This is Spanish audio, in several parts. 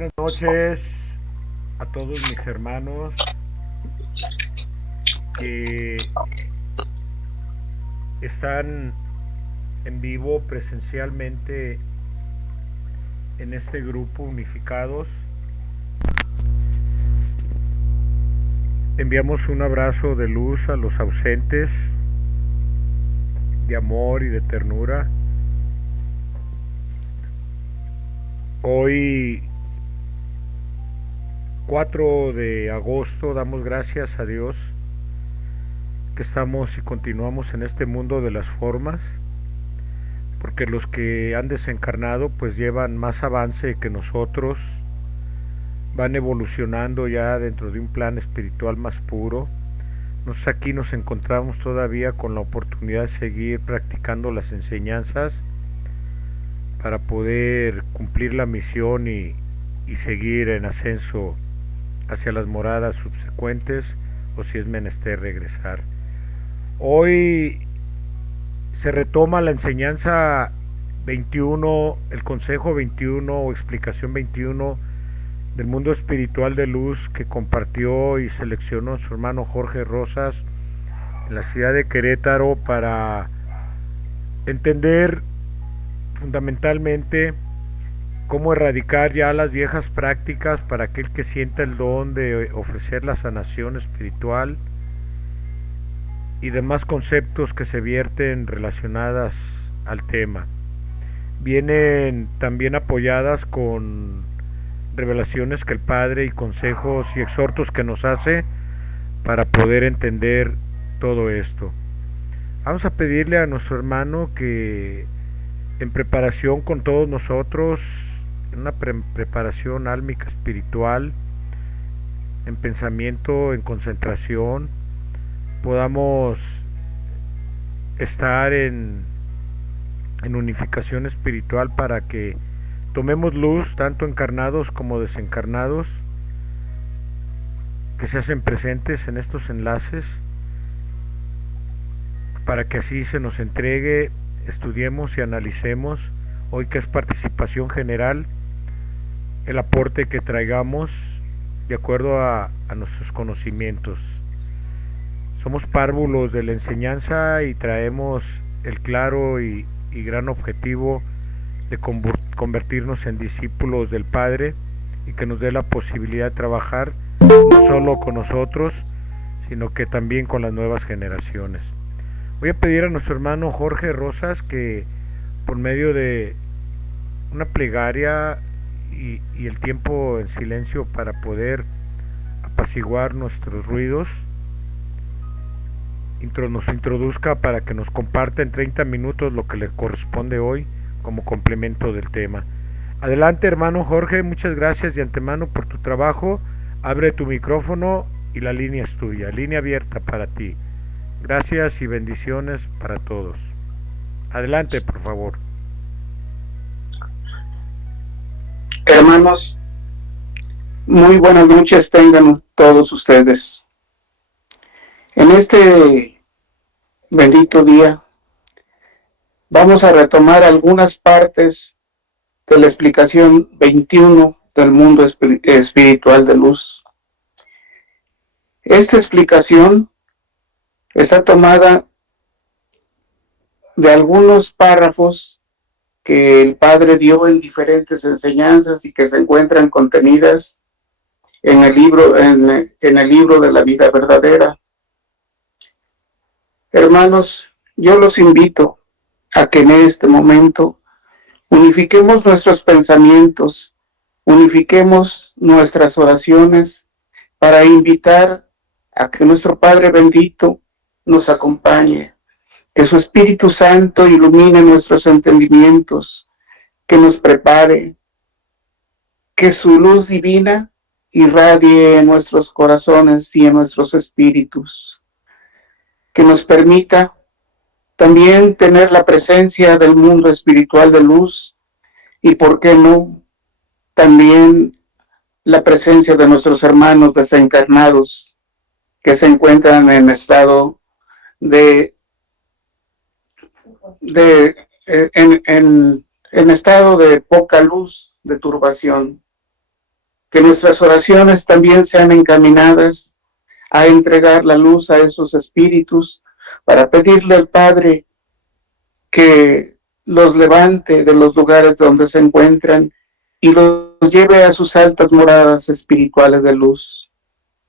Buenas noches a todos mis hermanos que están en vivo presencialmente en este grupo unificados. Enviamos un abrazo de luz a los ausentes, de amor y de ternura. Hoy 4 de agosto damos gracias a Dios que estamos y continuamos en este mundo de las formas, porque los que han desencarnado pues llevan más avance que nosotros, van evolucionando ya dentro de un plan espiritual más puro. Nosotros aquí nos encontramos todavía con la oportunidad de seguir practicando las enseñanzas para poder cumplir la misión y seguir en ascenso hacia las moradas subsecuentes, o si es menester regresar. Hoy se retoma la enseñanza 21, el consejo 21 o explicación 21 del mundo espiritual de luz que compartió y seleccionó su hermano Jorge Rosas en la ciudad de Querétaro para entender fundamentalmente cómo erradicar ya las viejas prácticas para aquel que sienta el don de ofrecer la sanación espiritual y demás conceptos que se vierten relacionadas al tema. Vienen también apoyadas con revelaciones que el Padre y consejos y exhortos que nos hace para poder entender todo esto. Vamos a pedirle a nuestro hermano que en preparación con todos nosotros, en una preparación álmica espiritual, en pensamiento, en concentración, podamos estar en unificación espiritual para que tomemos luz tanto encarnados como desencarnados que se hacen presentes en estos enlaces, para que así se nos entregue, estudiemos y analicemos hoy, que es participación general, el aporte que traigamos de acuerdo a nuestros conocimientos. Somos párvulos de la enseñanza y traemos el claro y gran objetivo de convertirnos en discípulos del Padre, y que nos dé la posibilidad de trabajar no solo con nosotros, sino que también con las nuevas generaciones. Voy a pedir a nuestro hermano Jorge Rosas que por medio de una plegaria y el tiempo en silencio para poder apaciguar nuestros ruidos, nos introduzca para que nos comparta en 30 minutos lo que le corresponde hoy como complemento del tema. Adelante, hermano Jorge, muchas gracias de antemano por tu trabajo. Abre tu micrófono y la línea es tuya, línea abierta para ti. Gracias y bendiciones para todos. Adelante, por favor. Hermanos, muy buenas noches tengan todos ustedes. En este bendito día vamos a retomar algunas partes de la explicación 21 del mundo espiritual de luz. Esta explicación está tomada de algunos párrafos que el Padre dio en diferentes enseñanzas y que se encuentran contenidas en el libro, en el libro de la vida verdadera. Hermanos, yo los invito a que en este momento unifiquemos nuestros pensamientos, unifiquemos nuestras oraciones para invitar a que nuestro Padre bendito nos acompañe, que su Espíritu Santo ilumine nuestros entendimientos, que nos prepare, que su luz divina irradie en nuestros corazones y en nuestros espíritus, que nos permita también tener la presencia del mundo espiritual de luz y, ¿por qué no?, también la presencia de nuestros hermanos desencarnados que se encuentran en estado en estado de poca luz, de turbación. que nuestras oraciones también sean encaminadas a entregar la luz a esos espíritus para pedirle al Padre que los levante de los lugares donde se encuentran y los lleve a sus altas moradas espirituales de luz.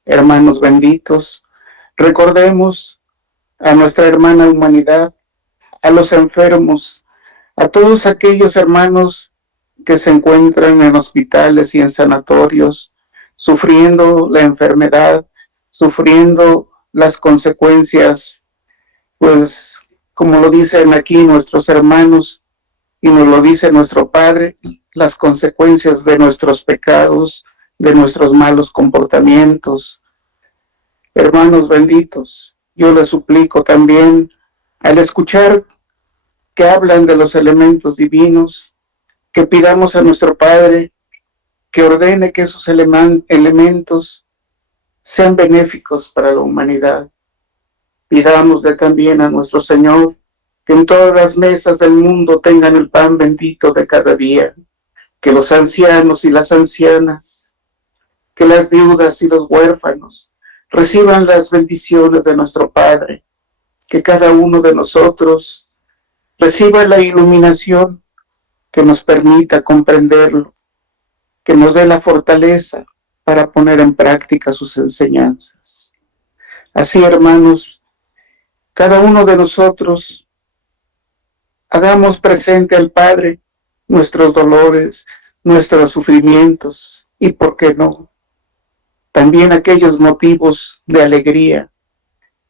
Hermanos benditos, recordemos a nuestra hermana humanidad, a los enfermos, a todos aquellos hermanos que se encuentran en hospitales y en sanatorios, sufriendo la enfermedad, sufriendo las consecuencias, pues como lo dicen aquí nuestros hermanos y nos lo dice nuestro Padre, las consecuencias de nuestros pecados, de nuestros malos comportamientos. Hermanos benditos, yo les suplico también, al escuchar que hablan de los elementos divinos, que pidamos a nuestro Padre que ordene que esos elementos sean benéficos para la humanidad. Pidámosle también a nuestro Señor que en todas las mesas del mundo tengan el pan bendito de cada día, que los ancianos y las ancianas, que las viudas y los huérfanos reciban las bendiciones de nuestro Padre, que cada uno de nosotros reciba la iluminación que nos permita comprenderlo, que nos dé la fortaleza para poner en práctica sus enseñanzas. Así, hermanos, cada uno de nosotros hagamos presente al Padre nuestros dolores, nuestros sufrimientos y, ¿por qué no?, también aquellos motivos de alegría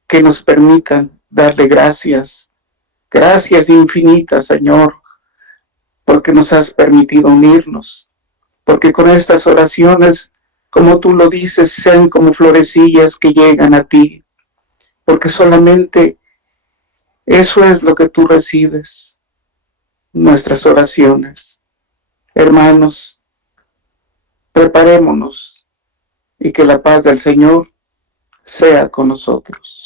que nos permitan darle gracias. Gracias infinitas, Señor, porque nos has permitido unirnos, porque con estas oraciones, como tú lo dices, sean como florecillas que llegan a ti, porque solamente eso es lo que tú recibes, nuestras oraciones. Hermanos, preparémonos y que la paz del Señor sea con nosotros.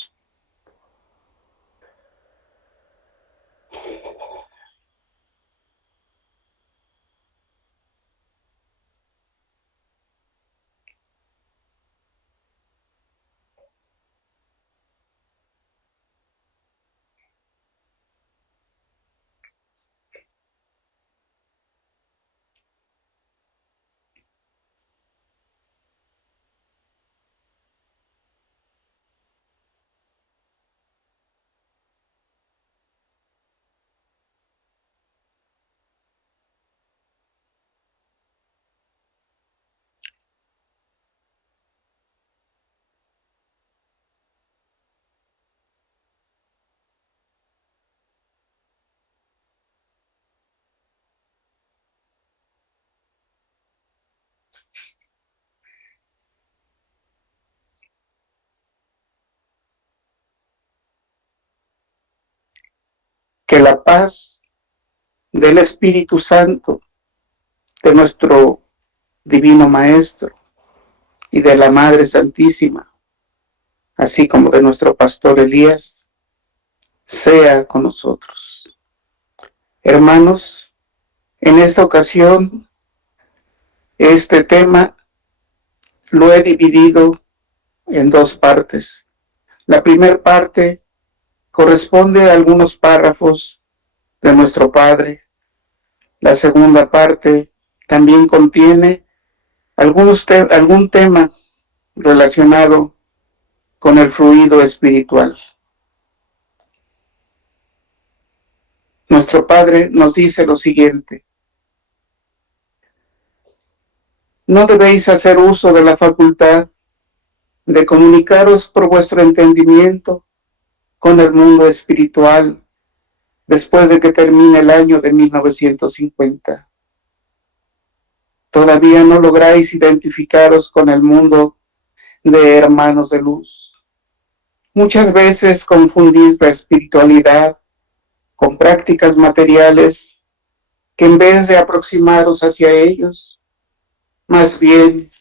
Que la paz del Espíritu Santo, de nuestro Divino Maestro y de la Madre Santísima, así como de nuestro Pastor Elías, sea con nosotros. Hermanos, en esta ocasión, este tema lo he dividido en dos partes. La primera parte corresponde a algunos párrafos de nuestro Padre. La segunda parte también contiene algún tema relacionado con el fluido espiritual. Nuestro Padre nos dice lo siguiente: no debéis hacer uso de la facultad de comunicaros por vuestro entendimiento con el mundo espiritual después de que termine el año de 1950. Todavía no lográis identificaros con el mundo de hermanos de luz. Muchas veces confundís la espiritualidad con prácticas materiales que en vez de aproximaros hacia ellos, más bien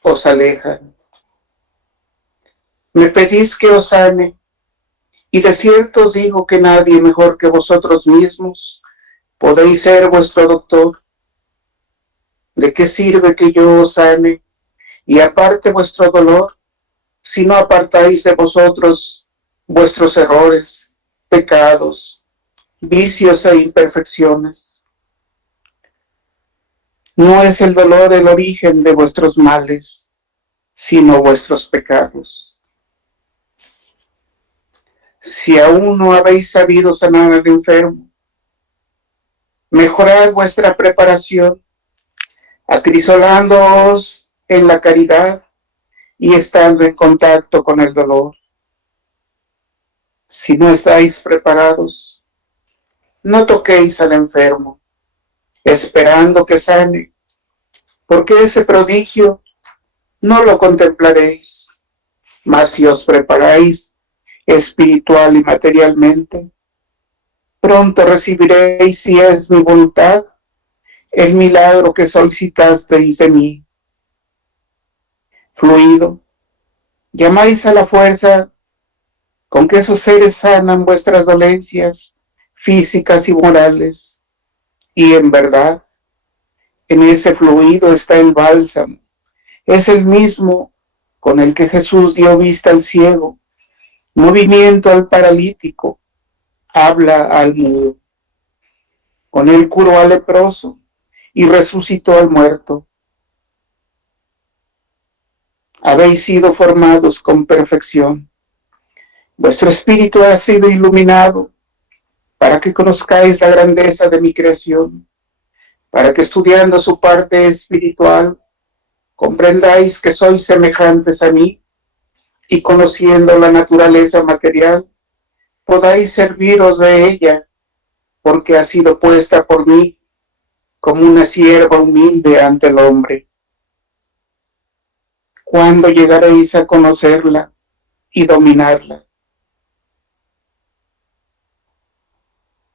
os alejan. Me pedís que os sane, y de cierto os digo que nadie mejor que vosotros mismos podéis ser vuestro doctor. ¿De qué sirve que yo os sane y aparte vuestro dolor, si no apartáis de vosotros vuestros errores, pecados, vicios e imperfecciones? No es el dolor el origen de vuestros males, sino vuestros pecados. Si aún no habéis sabido sanar al enfermo, mejorad vuestra preparación, acrisolándoos en la caridad y estando en contacto con el dolor. Si no estáis preparados, no toquéis al enfermo, esperando que sane, porque ese prodigio no lo contemplaréis. Mas si os preparáis espiritual y materialmente, pronto recibiréis, si es mi voluntad, el milagro que solicitasteis de mí. Fluido, llamáis a la fuerza con que esos seres sanan vuestras dolencias físicas y morales, y en verdad, en ese fluido está el bálsamo. Es el mismo con el que Jesús dio vista al ciego, movimiento al paralítico, habla al mudo. Con él curó al leproso y resucitó al muerto. Habéis sido formados con perfección. Vuestro espíritu ha sido iluminado para que conozcáis la grandeza de mi creación, para que estudiando su parte espiritual comprendáis que sois semejantes a mí y conociendo la naturaleza material podáis serviros de ella, porque ha sido puesta por mí como una sierva humilde ante el hombre. ¿Cuándo llegaréis a conocerla y dominarla?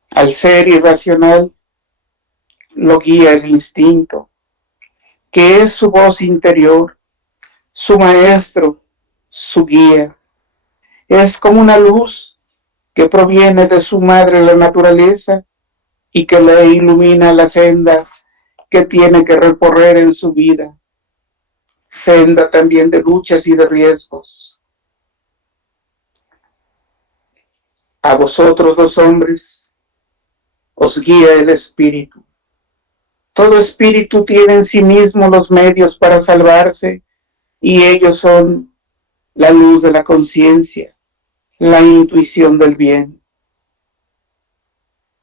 Al ser irracional lo guía el instinto, que es su voz interior, su maestro, su guía. Es como una luz que proviene de su madre la naturaleza y que le ilumina la senda que tiene que recorrer en su vida, senda también de luchas y de riesgos. A vosotros los hombres os guía el espíritu. Todo espíritu tiene en sí mismo los medios para salvarse y ellos son la luz de la conciencia, la intuición del bien.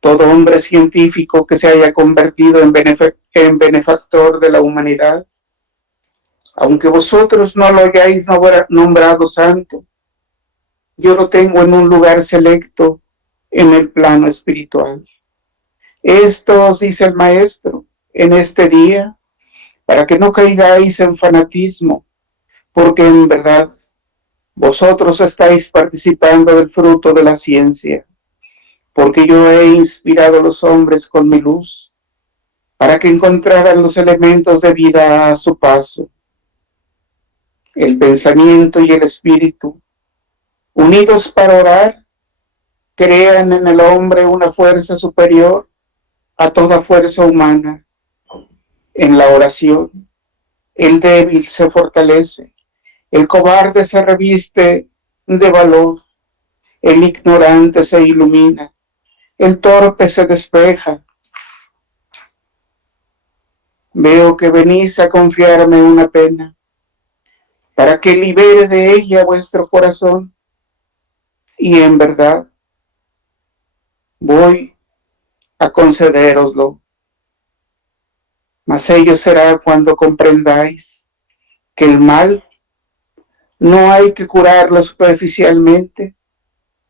Todo hombre científico que se haya convertido en benefactor de la humanidad, aunque vosotros no lo hayáis nombrado santo, yo lo tengo en un lugar selecto en el plano espiritual. Esto os dice el Maestro en este día, para que no caigáis en fanatismo, porque en verdad vosotros estáis participando del fruto de la ciencia, porque yo he inspirado a los hombres con mi luz, para que encontraran los elementos de vida a su paso. El pensamiento y el espíritu, unidos para orar, crean en el hombre una fuerza superior a toda fuerza humana. En la oración, el débil se fortalece, el cobarde se reviste de valor, el ignorante se ilumina, el torpe se despeja. Veo que venís a confiarme una pena, para que libere de ella vuestro corazón, y en verdad voy a concederoslo. Mas ello será cuando comprendáis que el mal no hay que curarlo superficialmente,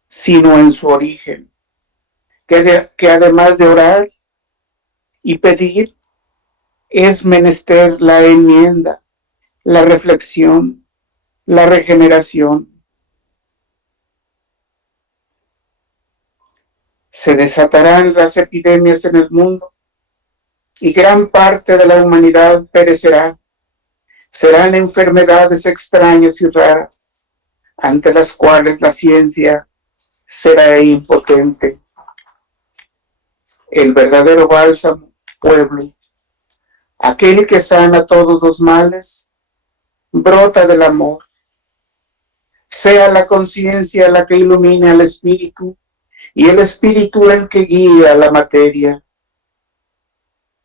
sino en su origen, que además de orar y pedir, es menester la enmienda, la reflexión, la regeneración. Se desatarán las epidemias en el mundo y gran parte de la humanidad perecerá. Serán enfermedades extrañas y raras, ante las cuales la ciencia será impotente. El verdadero bálsamo, pueblo, Aquel que sana todos los males, brota del amor. Sea la conciencia la que ilumine al espíritu y el espíritu el que guía a la materia.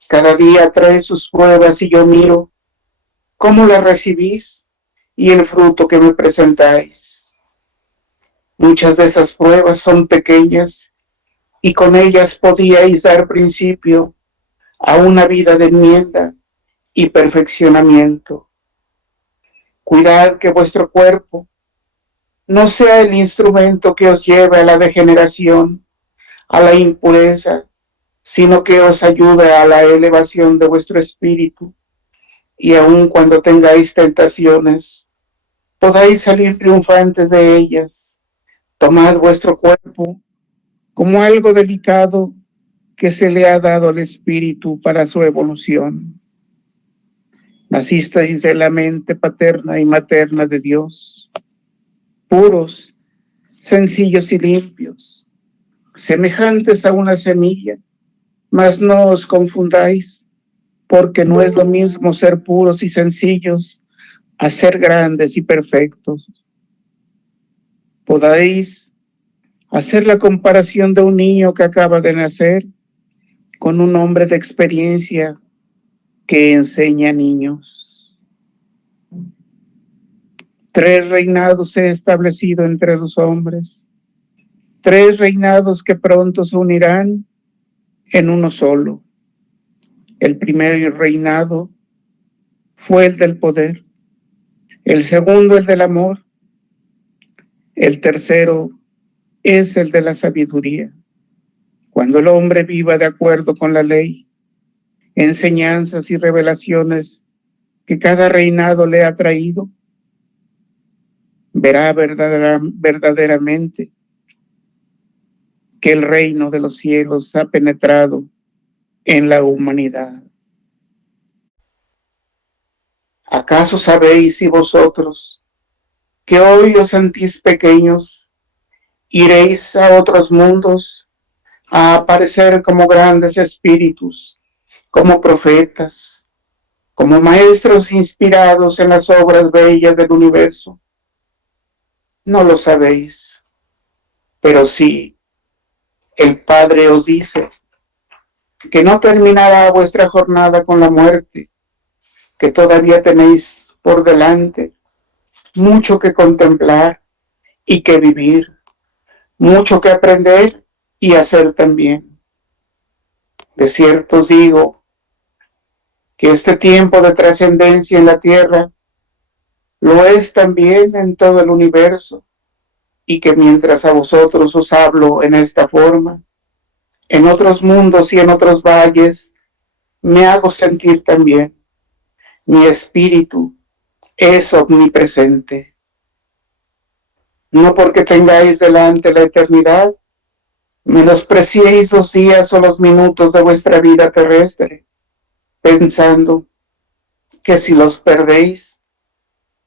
Cada día trae sus pruebas y yo miro cómo las recibís y el fruto que me presentáis. Muchas de esas pruebas son pequeñas y con ellas podíais dar principio a una vida de enmienda y perfeccionamiento. Cuidad que vuestro cuerpo no sea el instrumento que os lleve a la degeneración, a la impureza, sino que os ayude a la elevación de vuestro espíritu, y aun cuando tengáis tentaciones, podáis salir triunfantes de ellas. Tomad vuestro cuerpo como algo delicado que se le ha dado al espíritu para su evolución. Nacisteis de la mente paterna y materna de Dios, puros, sencillos y limpios, semejantes a una semilla, mas no os confundáis, porque no es lo mismo ser puros y sencillos a ser grandes y perfectos. Podéis hacer la comparación de un niño que acaba de nacer con un hombre de experiencia que enseña a niños. 3 reinados he establecido entre los hombres, 3 reinados que pronto se unirán en uno solo. El primer reinado fue el del poder, el segundo el del amor, el tercero es el de la sabiduría. Cuando el hombre viva de acuerdo con la ley, enseñanzas y revelaciones que cada reinado le ha traído, verá verdaderamente que el reino de los cielos ha penetrado en la humanidad. ¿Acaso sabéis si vosotros, que hoy os sentís pequeños, iréis a otros mundos a aparecer como grandes espíritus, como profetas, como maestros inspirados en las obras bellas del universo? No lo sabéis, pero sí, el Padre os dice que no terminará vuestra jornada con la muerte, que todavía tenéis por delante mucho que contemplar y que vivir, mucho que aprender y hacer también. De cierto os digo que este tiempo de trascendencia en la tierra lo es también en todo el universo, y que mientras a vosotros os hablo en esta forma, en otros mundos y en otros valles me hago sentir también. Mi espíritu es omnipresente. No porque tengáis delante la eternidad, menospreciéis los días o los minutos de vuestra vida terrestre, pensando que si los perdéis,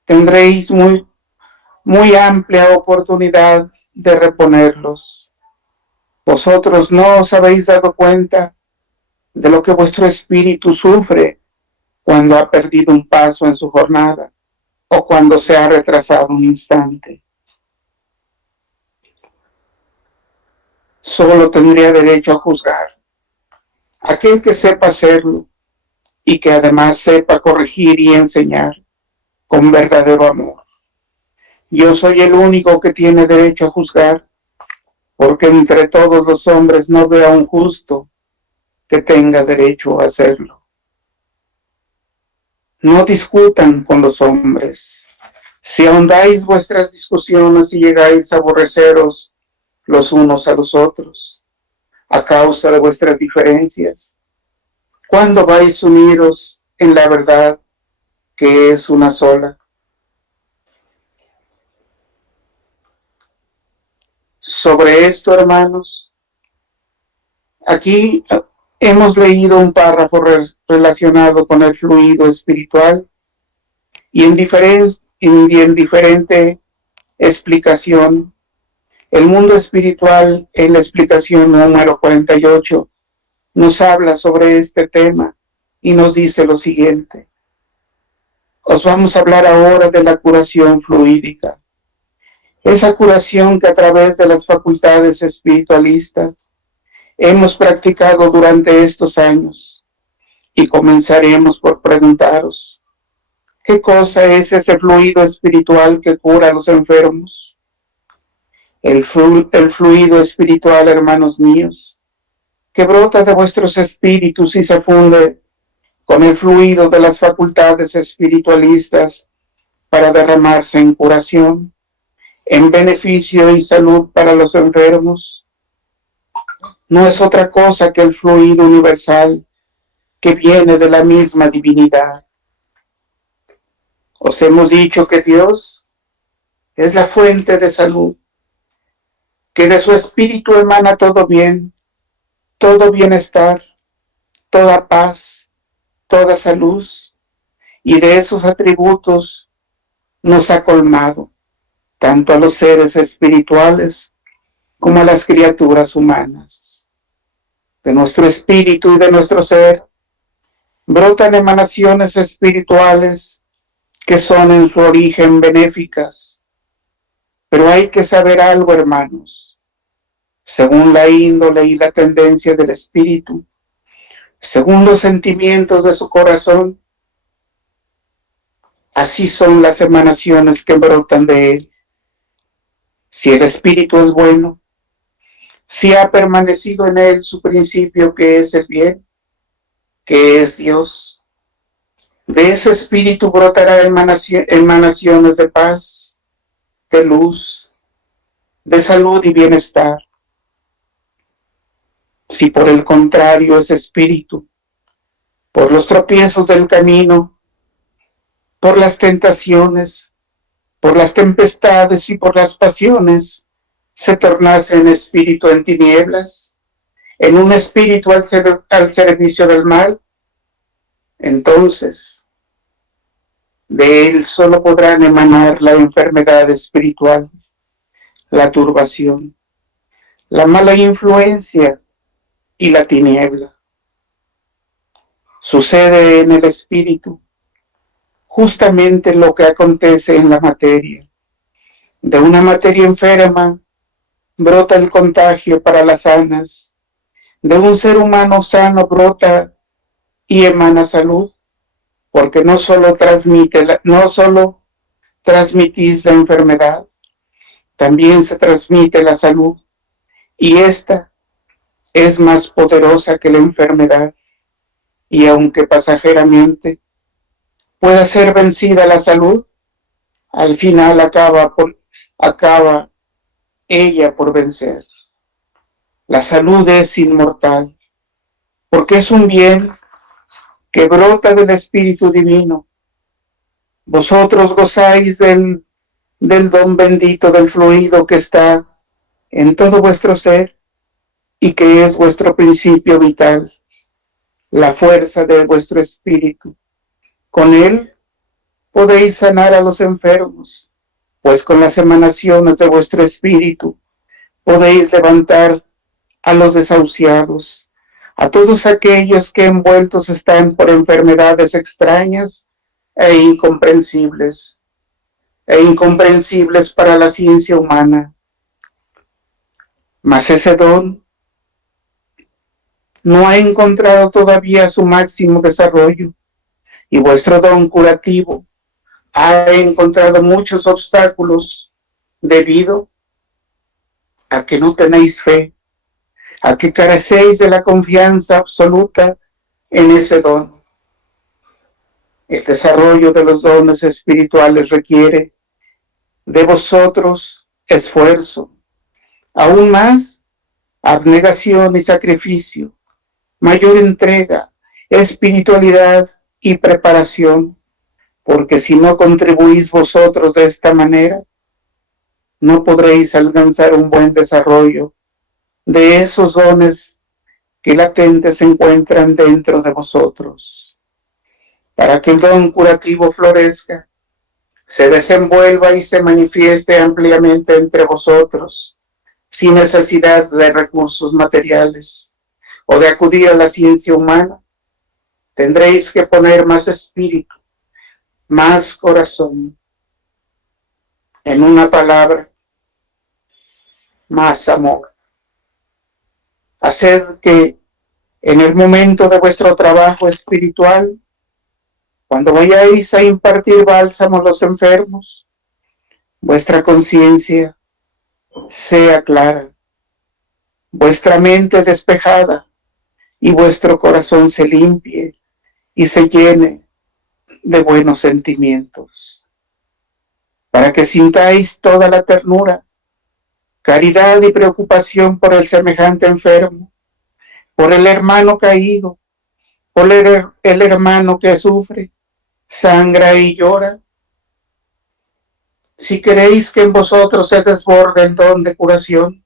tendréis muy amplia oportunidad de reponerlos. Vosotros no os habéis dado cuenta de lo que vuestro espíritu sufre cuando ha perdido un paso en su jornada o cuando se ha retrasado un instante. Solo tendría derecho a juzgar aquel que sepa hacerlo y que además sepa corregir y enseñar con verdadero amor. Yo soy el único que tiene derecho a juzgar, porque entre todos los hombres no veo a un justo que tenga derecho a hacerlo. No discutan con los hombres. Si ahondáis vuestras discusiones y llegáis a aborreceros los unos a los otros, a causa de vuestras diferencias, ¿cuándo vais unidos en la verdad que es una sola? Sobre esto, hermanos, aquí hemos leído un párrafo relacionado con el fluido espiritual y en diferente explicación. El mundo espiritual, en la explicación número 48, nos habla sobre este tema y nos dice lo siguiente. Os vamos a hablar ahora de la curación fluídica. Esa curación que a través de las facultades espiritualistas hemos practicado durante estos años. Y comenzaremos por preguntaros, ¿qué cosa es ese fluido espiritual que cura a los enfermos? El fluido espiritual, hermanos míos, que brota de vuestros espíritus y se funde con el fluido de las facultades espiritualistas para derramarse en curación, en beneficio y salud para los enfermos, no es otra cosa que el fluido universal que viene de la misma divinidad. Os hemos dicho que Dios es la fuente de salud, que de su espíritu emana todo bien, todo bienestar, toda paz, toda salud, y de esos atributos nos ha colmado, tanto a los seres espirituales como a las criaturas humanas. De nuestro espíritu y de nuestro ser brotan emanaciones espirituales que son en su origen benéficas. Pero hay que saber algo, hermanos. Según la índole y la tendencia del espíritu, según los sentimientos de su corazón, así son las emanaciones que brotan de él. Si el espíritu es bueno, si ha permanecido en él su principio que es el bien, que es Dios, de ese espíritu brotará emanaciones de paz, de luz, de salud y bienestar. Si por el contrario ese espíritu, por los tropiezos del camino, por las tentaciones, por las tempestades y por las pasiones, se tornase en espíritu en tinieblas, en un espíritu al servicio del mal, entonces de él solo podrán emanar la enfermedad espiritual, la turbación, la mala influencia y la tiniebla. Sucede en el espíritu justamente lo que acontece en la materia. De una materia enferma brota el contagio para las sanas. De un ser humano sano brota y emana salud, porque no solo transmitís la enfermedad, también se transmite la salud, y esta es más poderosa que la enfermedad, y aunque pasajeramente pueda ser vencida la salud, al final acaba ella por vencer. La salud es inmortal, porque es un bien que brota del Espíritu Divino. Vosotros gozáis del don bendito del fluido que está en todo vuestro ser y que es vuestro principio vital, la fuerza de vuestro espíritu. Con él podéis sanar a los enfermos, pues con las emanaciones de vuestro espíritu podéis levantar a los desahuciados, a todos aquellos que envueltos están por enfermedades extrañas e incomprensibles para la ciencia humana. Mas ese don no ha encontrado todavía su máximo desarrollo, y vuestro don curativo ha encontrado muchos obstáculos debido a que no tenéis fe, a que carecéis de la confianza absoluta en ese don. El desarrollo de los dones espirituales requiere de vosotros esfuerzo, aún más abnegación y sacrificio, mayor entrega, espiritualidad y preparación, porque si no contribuís vosotros de esta manera, no podréis alcanzar un buen desarrollo de esos dones que latentes se encuentran dentro de vosotros. Para que el don curativo florezca, se desenvuelva y se manifieste ampliamente entre vosotros, sin necesidad de recursos materiales o de acudir a la ciencia humana, Tendréis que poner más espíritu, más corazón. En una palabra, más amor. Haced que en el momento de vuestro trabajo espiritual, cuando vayáis a impartir bálsamo a los enfermos, vuestra conciencia sea clara, vuestra mente despejada y vuestro corazón se limpie y se llene de buenos sentimientos, para que sintáis toda la ternura, caridad y preocupación por el semejante enfermo, por el hermano caído, por el hermano que sufre, sangra y llora. Si queréis que en vosotros se desborde el don de curación,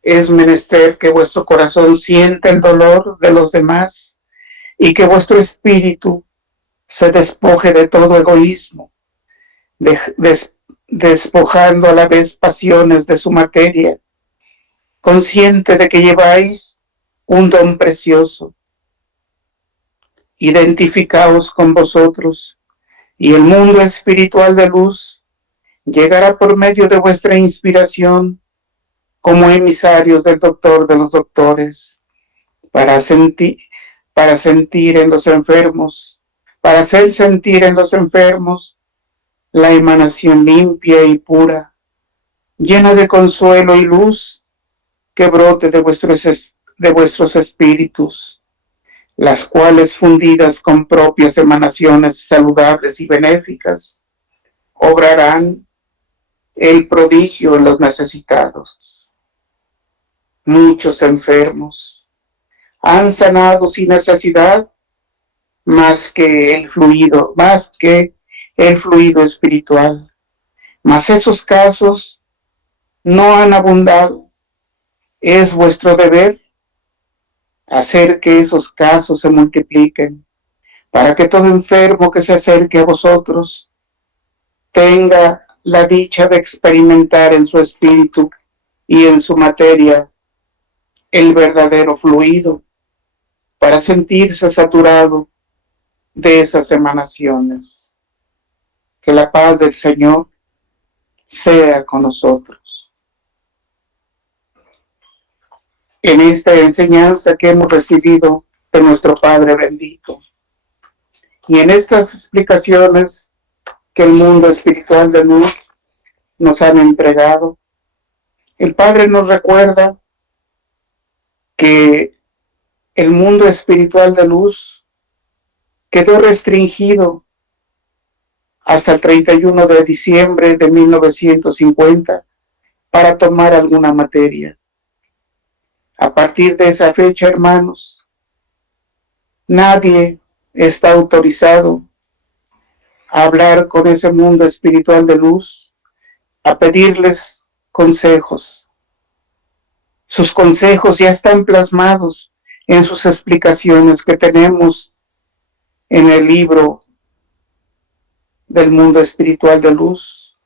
es menester que vuestro corazón sienta el dolor de los demás y que vuestro espíritu se despoje de todo egoísmo, despojando a la vez pasiones de su materia, consciente de que lleváis un don precioso. Identificaos con vosotros y el mundo espiritual de luz llegará por medio de vuestra inspiración como emisarios del doctor de los doctores, para sentir en los enfermos, para hacer sentir en los enfermos la emanación limpia y pura, llena de consuelo y luz, que brote de vuestros espíritus, las cuales, fundidas con propias emanaciones saludables y benéficas, obrarán el prodigio en los necesitados. Muchos enfermos han sanado sin necesidad más que el fluido espiritual, mas esos casos no han abundado. Es vuestro deber hacer que esos casos se multipliquen, para que todo enfermo que se acerque a vosotros tenga la dicha de experimentar en su espíritu y en su materia el verdadero fluido, para sentirse saturado de esas emanaciones. Que la paz del Señor sea con nosotros. En esta enseñanza que hemos recibido de nuestro Padre bendito y en estas explicaciones que el mundo espiritual de luz nos han entregado, el Padre nos recuerda que el mundo espiritual de luz quedó restringido hasta el 31 de diciembre de 1950 para tomar alguna materia. A partir de esa fecha, hermanos, nadie está autorizado a hablar con ese mundo espiritual de luz, a pedirles consejos. Sus consejos ya están plasmados en sus explicaciones que tenemos en el libro del mundo espiritual de luz,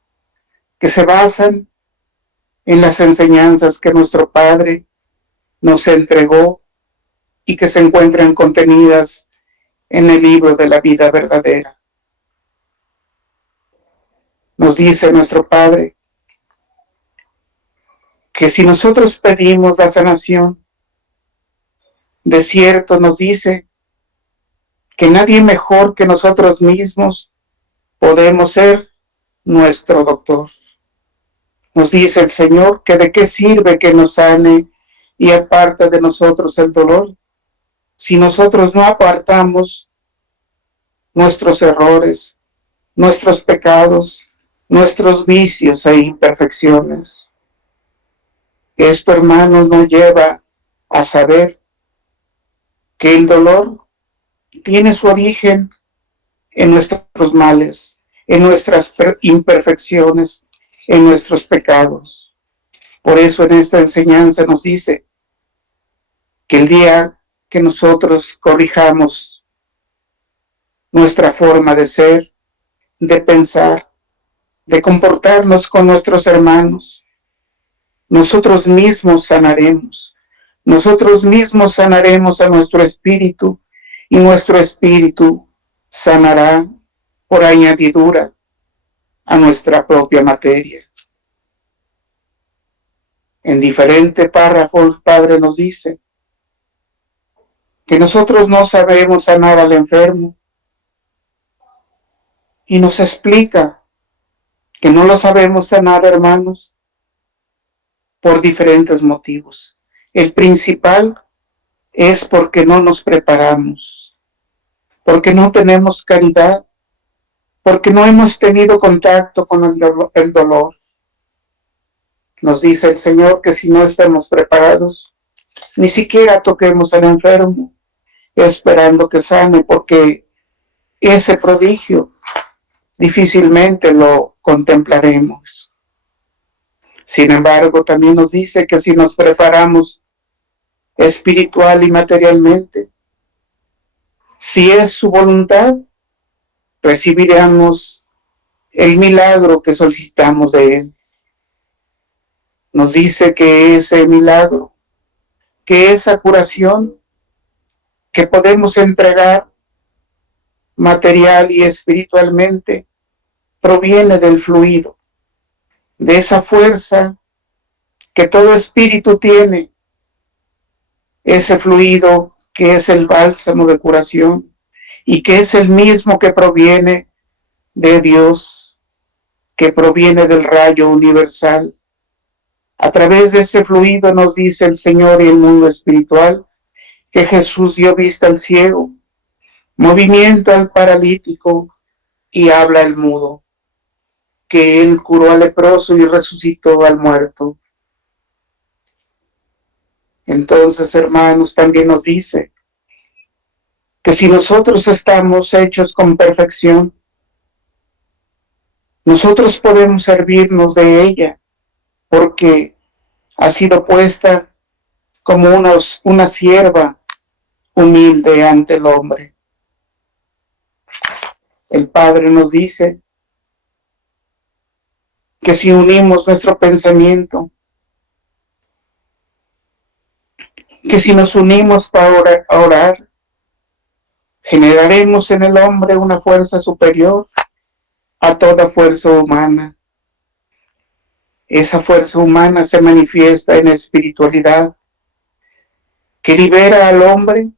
que se basan en las enseñanzas que nuestro Padre nos entregó y que se encuentran contenidas en el libro de la vida verdadera. Nos dice nuestro Padre que si nosotros pedimos la sanación, de cierto nos dice que nadie mejor que nosotros mismos podemos ser nuestro doctor. Nos dice el Señor que de qué sirve que nos sane y aparte de nosotros el dolor, si nosotros no apartamos nuestros errores, nuestros pecados, nuestros vicios e imperfecciones. Esto, hermanos, nos lleva a saber que el dolor tiene su origen en nuestros males, en nuestras imperfecciones, en nuestros pecados. Por eso en esta enseñanza nos dice que el día que nosotros corrijamos nuestra forma de ser, de pensar, de comportarnos con nuestros hermanos, nosotros mismos sanaremos a nuestro espíritu y nuestro espíritu sanará por añadidura a nuestra propia materia. En diferente párrafo el Padre nos dice que nosotros no sabemos sanar al enfermo y nos explica que no lo sabemos sanar, hermanos, por diferentes motivos. El principal es porque no nos preparamos, porque no tenemos caridad, porque no hemos tenido contacto con el dolor. Nos dice el Señor que si no estamos preparados, ni siquiera toquemos al enfermo, esperando que sane, porque ese prodigio difícilmente lo contemplaremos. Sin embargo, también nos dice que si nos preparamos espiritual y materialmente, si es su voluntad, recibiremos el milagro que solicitamos de Él. Nos dice que ese milagro, que esa curación que podemos entregar material y espiritualmente, proviene del fluido, de esa fuerza que todo espíritu tiene, ese fluido que es el bálsamo de curación y que es el mismo que proviene de Dios, que proviene del rayo universal. A través de ese fluido nos dice el Señor y el mundo espiritual que Jesús dio vista al ciego, movimiento al paralítico y habla al mudo, que Él curó al leproso y resucitó al muerto. Entonces, hermanos, también nos dice que si nosotros estamos hechos con perfección, nosotros podemos servirnos de ella, porque ha sido puesta como una sierva humilde ante el hombre. El Padre nos dice que si unimos nuestro pensamiento, que si nos unimos para orar, generaremos en el hombre una fuerza superior a toda fuerza humana. Esa fuerza humana se manifiesta en espiritualidad, que libera al hombre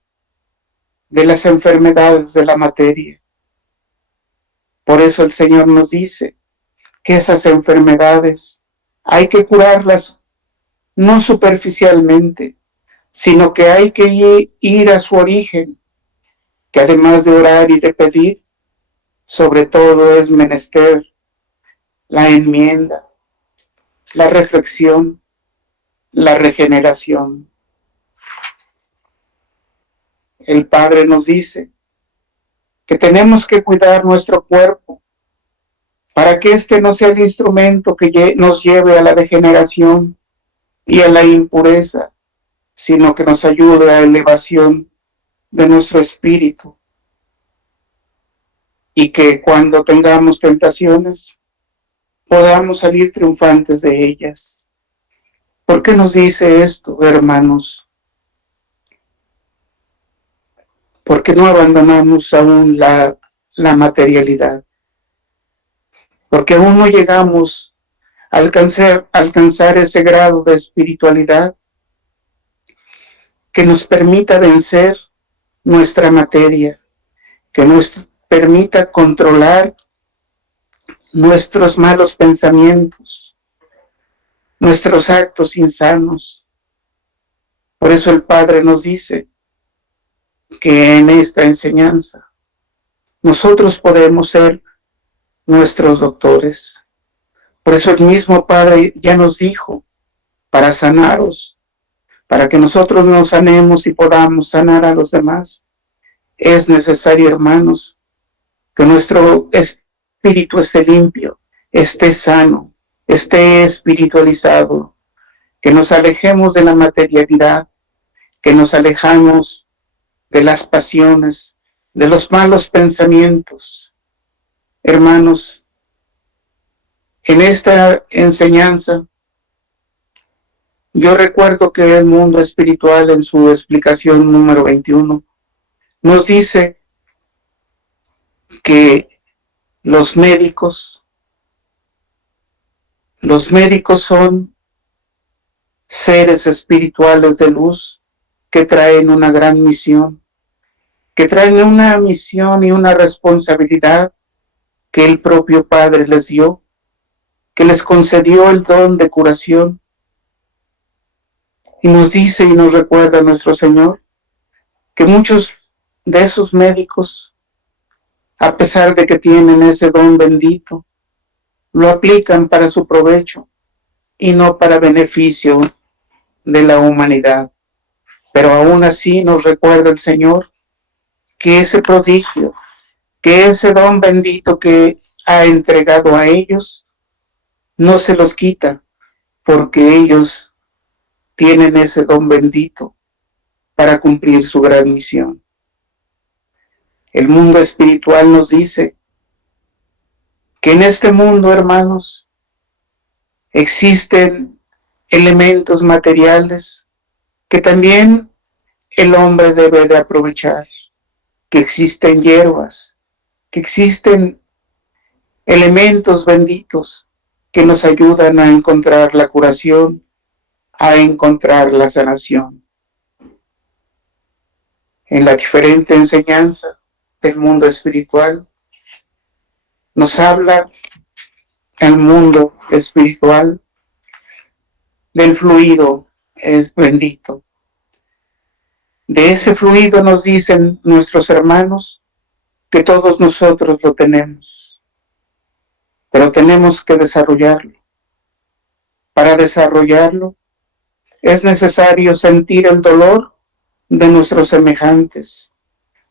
de las enfermedades de la materia. Por eso el Señor nos dice que esas enfermedades hay que curarlas no superficialmente, sino que hay que ir a su origen, que además de orar y de pedir, sobre todo es menester la enmienda, la reflexión, la regeneración. El Padre nos dice que tenemos que cuidar nuestro cuerpo para que este no sea el instrumento que nos lleve a la degeneración y a la impureza, sino que nos ayude a la elevación de nuestro espíritu, y que cuando tengamos tentaciones podamos salir triunfantes de ellas. ¿Por qué nos dice esto, hermanos? Porque no abandonamos aún la materialidad, porque aún no llegamos a alcanzar ese grado de espiritualidad que nos permita vencer nuestra materia, que nos permita controlar nuestros malos pensamientos, nuestros actos insanos. Por eso el Padre nos dice que en esta enseñanza nosotros podemos ser nuestros doctores. Por eso el mismo Padre ya nos dijo, para sanaros, para que nosotros nos sanemos y podamos sanar a los demás, es necesario, hermanos, que nuestro espíritu esté limpio, esté sano, esté espiritualizado, que nos alejemos de la materialidad, que nos alejamos de las pasiones, de los malos pensamientos. Hermanos, en esta enseñanza, yo recuerdo que el mundo espiritual, en su explicación número 21, nos dice que los médicos son seres espirituales de luz que traen una gran misión, que traen una misión y una responsabilidad que el propio Padre les dio, que les concedió el don de curación. Y nos dice y nos recuerda nuestro Señor que muchos de esos médicos, a pesar de que tienen ese don bendito, lo aplican para su provecho y no para beneficio de la humanidad. Pero aún así nos recuerda el Señor que ese prodigio, que ese don bendito que ha entregado a ellos, no se los quita, porque ellos tienen ese don bendito para cumplir su gran misión. El mundo espiritual nos dice que en este mundo, hermanos, existen elementos materiales que también el hombre debe de aprovechar, que existen hierbas, que existen elementos benditos que nos ayudan a encontrar la curación, a encontrar la sanación. En la diferente enseñanza del mundo espiritual, nos habla el mundo espiritual del fluido es bendito. De ese fluido nos dicen nuestros hermanos que todos nosotros lo tenemos, pero tenemos que desarrollarlo. Para desarrollarlo es necesario sentir el dolor de nuestros semejantes,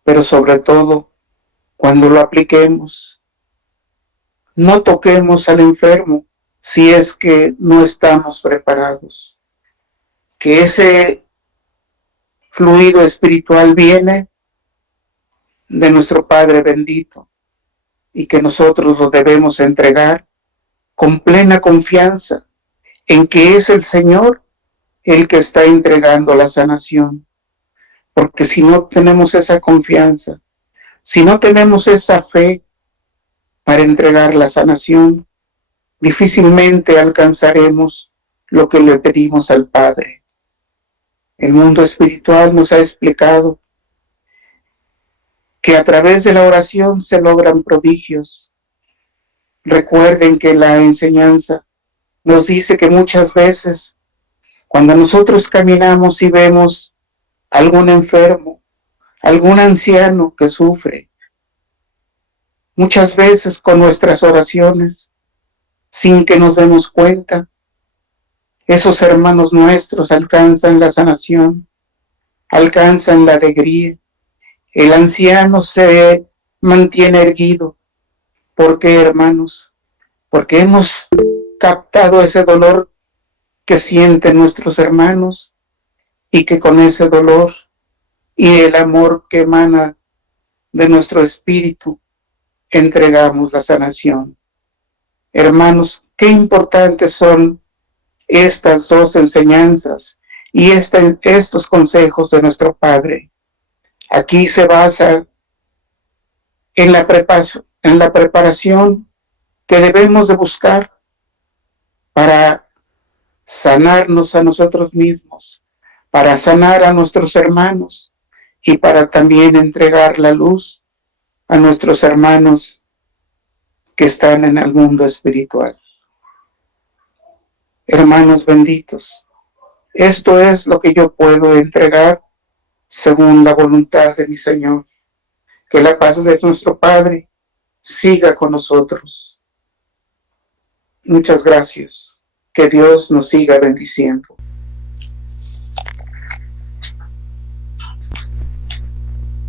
pero sobre todo cuando lo apliquemos, no toquemos al enfermo si es que no estamos preparados. Que ese fluido espiritual viene de nuestro Padre bendito y que nosotros lo debemos entregar con plena confianza en que es el Señor el que está entregando la sanación. Porque si no tenemos esa confianza, si no tenemos esa fe para entregar la sanación, difícilmente alcanzaremos lo que le pedimos al Padre. El mundo espiritual nos ha explicado que a través de la oración se logran prodigios. Recuerden que la enseñanza nos dice que muchas veces cuando nosotros caminamos y vemos algún enfermo, algún anciano que sufre, muchas veces con nuestras oraciones, sin que nos demos cuenta, esos hermanos nuestros alcanzan la sanación, alcanzan la alegría. El anciano se mantiene erguido. ¿Por qué, hermanos? Porque hemos captado ese dolor que sienten nuestros hermanos y que con ese dolor y el amor que emana de nuestro espíritu entregamos la sanación. Hermanos, qué importantes son estas dos enseñanzas y estos consejos de nuestro Padre. Aquí se basa en la preparación que debemos de buscar para sanarnos a nosotros mismos, para sanar a nuestros hermanos y para también entregar la luz a nuestros hermanos que están en el mundo espiritual. Hermanos benditos, esto es lo que yo puedo entregar según la voluntad de mi Señor. Que la paz de nuestro Padre siga con nosotros. Muchas gracias. Que Dios nos siga bendiciendo.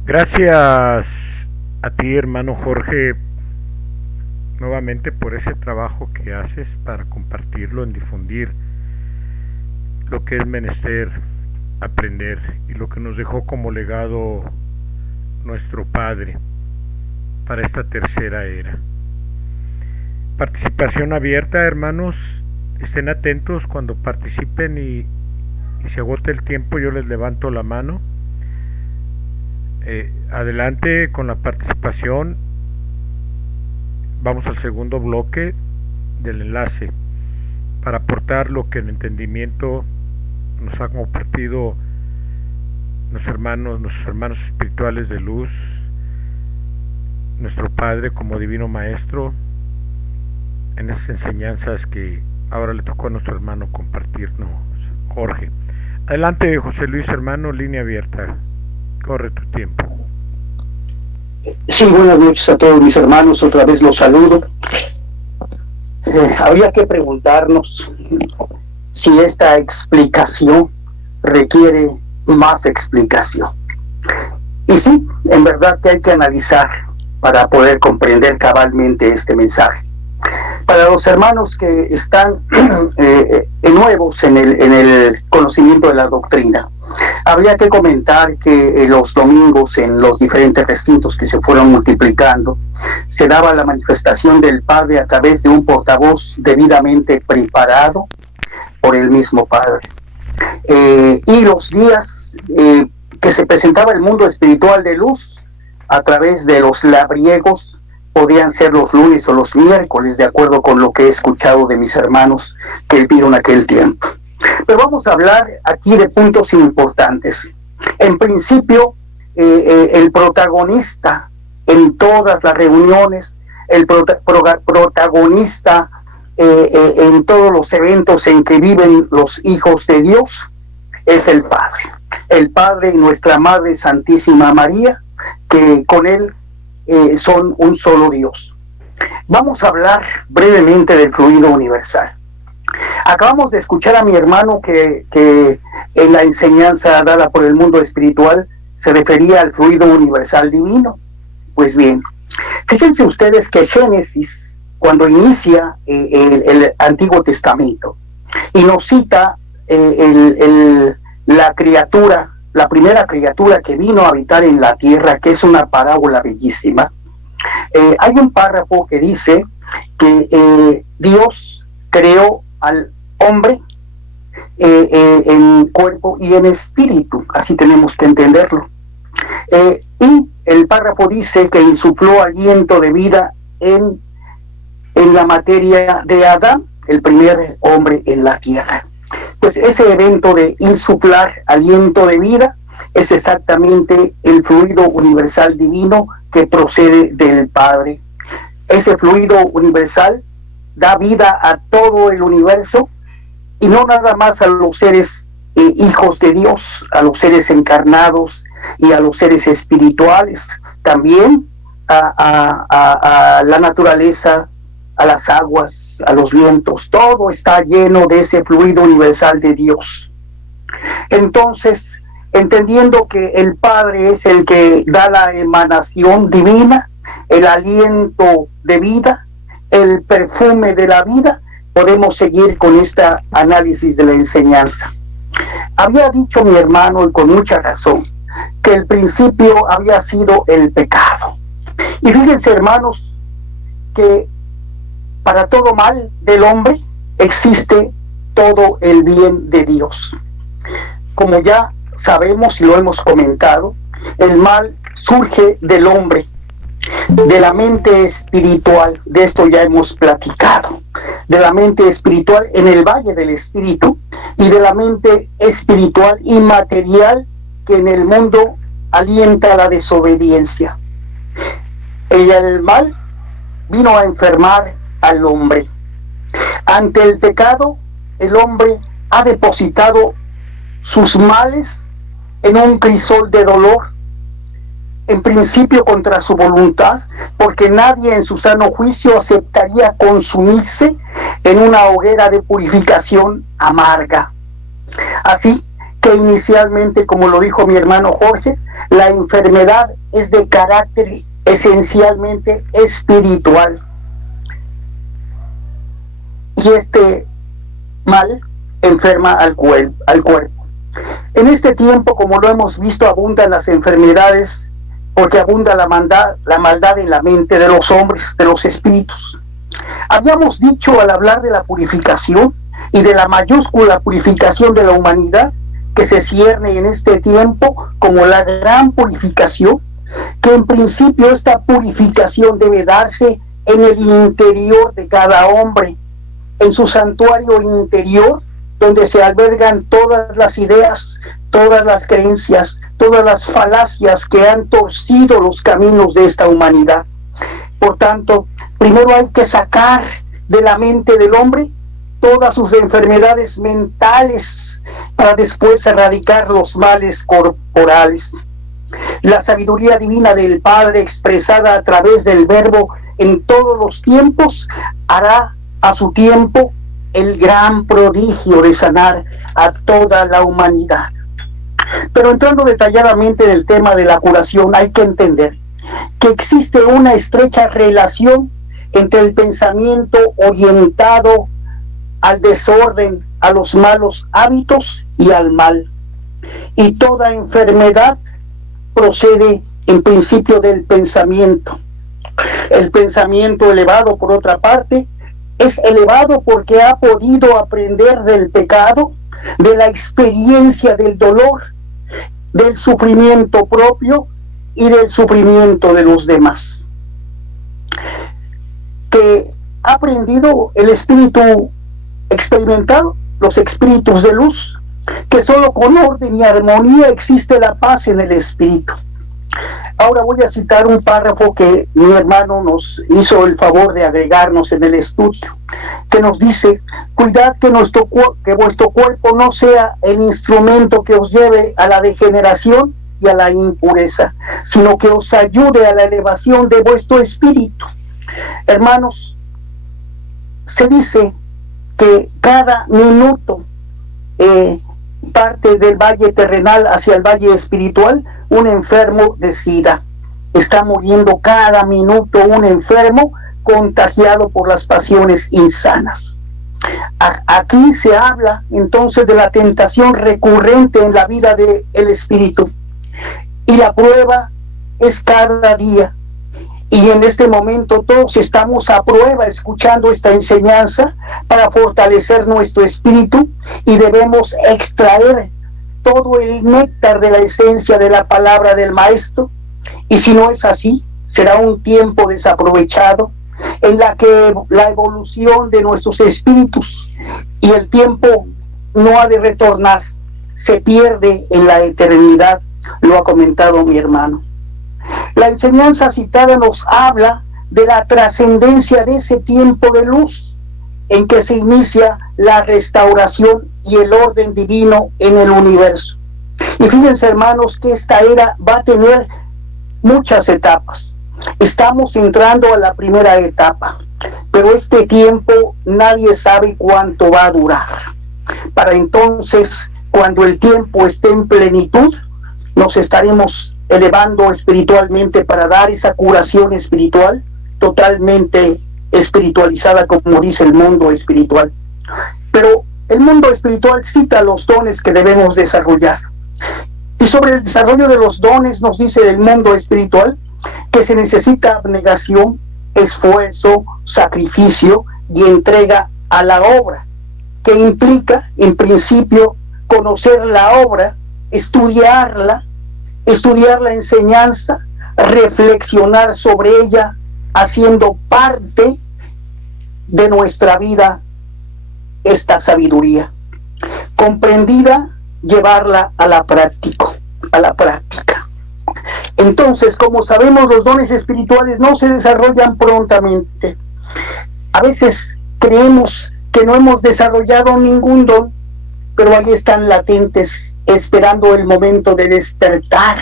Gracias a ti, hermano Jorge, nuevamente por ese trabajo que haces para compartirlo, en difundir lo que es menester aprender y lo que nos dejó como legado nuestro Padre para esta tercera era. Participación abierta, hermanos, estén atentos cuando participen y se agote el tiempo, yo les levanto la mano. Adelante con la participación. Vamos al segundo bloque del enlace para aportar lo que en entendimiento nos ha compartido nuestros hermanos espirituales de luz, nuestro Padre como Divino Maestro, en esas enseñanzas que ahora le tocó a nuestro hermano compartirnos, Jorge. Adelante, José Luis, hermano, línea abierta. Corre tu tiempo. Sí, buenas noches a todos mis hermanos, otra vez los saludo. Habría que preguntarnos si esta explicación requiere más explicación. Y sí, en verdad que hay que analizar para poder comprender cabalmente este mensaje. Para los hermanos que están nuevos en el conocimiento de la doctrina, habría que comentar que los domingos en los diferentes recintos que se fueron multiplicando, se daba la manifestación del Padre a través de un portavoz debidamente preparado por el mismo Padre. Y los días que se presentaba el mundo espiritual de luz a través de los labriegos, podían ser los lunes o los miércoles, de acuerdo con lo que he escuchado de mis hermanos que vivieron aquel tiempo. Pero vamos a hablar aquí de puntos importantes. En principio, el protagonista en todas las reuniones, el protagonista en todos los eventos en que viven los hijos de Dios, es el Padre. El Padre y nuestra Madre Santísima María, que con él son un solo Dios. Vamos a hablar brevemente del fluido universal. Acabamos de escuchar a mi hermano que en la enseñanza dada por el mundo espiritual se refería al fluido universal divino. Pues bien, fíjense ustedes que Génesis, cuando inicia el Antiguo Testamento y nos cita la criatura, la primera criatura que vino a habitar en la tierra, que es una parábola bellísima, hay un párrafo que dice que Dios creó al hombre en cuerpo y en espíritu, así tenemos que entenderlo. Y el párrafo dice que insufló aliento de vida en la materia de Adán, el primer hombre en la tierra. Pues ese evento de insuflar aliento de vida es exactamente el fluido universal divino que procede del Padre. Ese fluido universal da vida a todo el universo y no nada más a los seres hijos de Dios, a los seres encarnados y a los seres espirituales, también a la naturaleza, a las aguas, a los vientos. Todo está lleno de ese fluido universal de Dios. Entonces, entendiendo que el Padre es el que da la emanación divina, el aliento de vida, el perfume de la vida, podemos seguir con este análisis de la enseñanza. Había dicho mi hermano, y con mucha razón, que el principio había sido el pecado. Y fíjense, hermanos, que para todo mal del hombre existe todo el bien de Dios. Como ya sabemos y lo hemos comentado, el mal surge del hombre, de la mente espiritual. De esto ya hemos platicado, de la mente espiritual en el valle del espíritu y de la mente espiritual y material que en el mundo alienta la desobediencia. El mal vino a enfermar al hombre. Ante el pecado, el hombre ha depositado sus males en un crisol de dolor, en principio contra su voluntad, porque nadie en su sano juicio aceptaría consumirse en una hoguera de purificación amarga. Así que inicialmente, como lo dijo mi hermano Jorge, la enfermedad es de carácter esencialmente espiritual. Y este mal enferma al cuerpo. En este tiempo, como lo hemos visto, abundan las enfermedades porque abunda la maldad en la mente de los hombres, de los espíritus. Habíamos dicho al hablar de la purificación y de la mayúscula purificación de la humanidad que se cierne en este tiempo como la gran purificación, que en principio esta purificación debe darse en el interior de cada hombre, en su santuario interior, donde se albergan todas las ideas, todas las creencias, todas las falacias que han torcido los caminos de esta humanidad. Por tanto, primero hay que sacar de la mente del hombre todas sus enfermedades mentales para después erradicar los males corporales. La sabiduría divina del Padre expresada a través del Verbo en todos los tiempos hará a su tiempo el gran prodigio de sanar a toda la humanidad. Pero entrando detalladamente en el tema de la curación, hay que entender que existe una estrecha relación entre el pensamiento orientado al desorden, a los malos hábitos y al mal. Y toda enfermedad procede en principio del pensamiento. El pensamiento elevado, por otra parte, es elevado porque ha podido aprender del pecado, de la experiencia del dolor, del sufrimiento propio y del sufrimiento de los demás. Que ha aprendido el espíritu experimentado, los espíritus de luz, que solo con orden y armonía existe la paz en el espíritu. Ahora voy a citar un párrafo que mi hermano nos hizo el favor de agregarnos en el estudio, que nos dice: cuidad que vuestro cuerpo no sea el instrumento que os lleve a la degeneración y a la impureza, sino que os ayude a la elevación de vuestro espíritu. Hermanos, se dice que cada minuto parte del valle terrenal hacia el valle espiritual un enfermo de SIDA. Está muriendo cada minuto un enfermo contagiado por las pasiones insanas. Aquí se habla entonces de la tentación recurrente en la vida del espíritu, y la prueba es cada día. Y en este momento todos estamos a prueba escuchando esta enseñanza para fortalecer nuestro espíritu, y debemos extraer todo el néctar de la esencia de la palabra del Maestro. Y si no es así, será un tiempo desaprovechado en la que la evolución de nuestros espíritus y el tiempo no ha de retornar, se pierde en la eternidad, lo ha comentado mi hermano. La enseñanza citada nos habla de la trascendencia de ese tiempo de luz en que se inicia la restauración y el orden divino en el universo. Y fíjense, hermanos, que esta era va a tener muchas etapas. Estamos entrando a la primera etapa, pero este tiempo nadie sabe cuánto va a durar. Para entonces, cuando el tiempo esté en plenitud, nos estaremos elevando espiritualmente para dar esa curación espiritual totalmente espiritualizada, como dice el mundo espiritual. Pero el mundo espiritual cita los dones que debemos desarrollar. Y sobre el desarrollo de los dones nos dice el mundo espiritual que se necesita abnegación, esfuerzo, sacrificio y entrega a la obra, que implica, en principio, conocer la obra, estudiar la enseñanza, reflexionar sobre ella, haciendo parte de nuestra vida esta sabiduría. Comprendida, llevarla a la práctica. Entonces, como sabemos, los dones espirituales no se desarrollan prontamente. A veces creemos que no hemos desarrollado ningún don, pero ahí están latentes, esperando el momento de despertar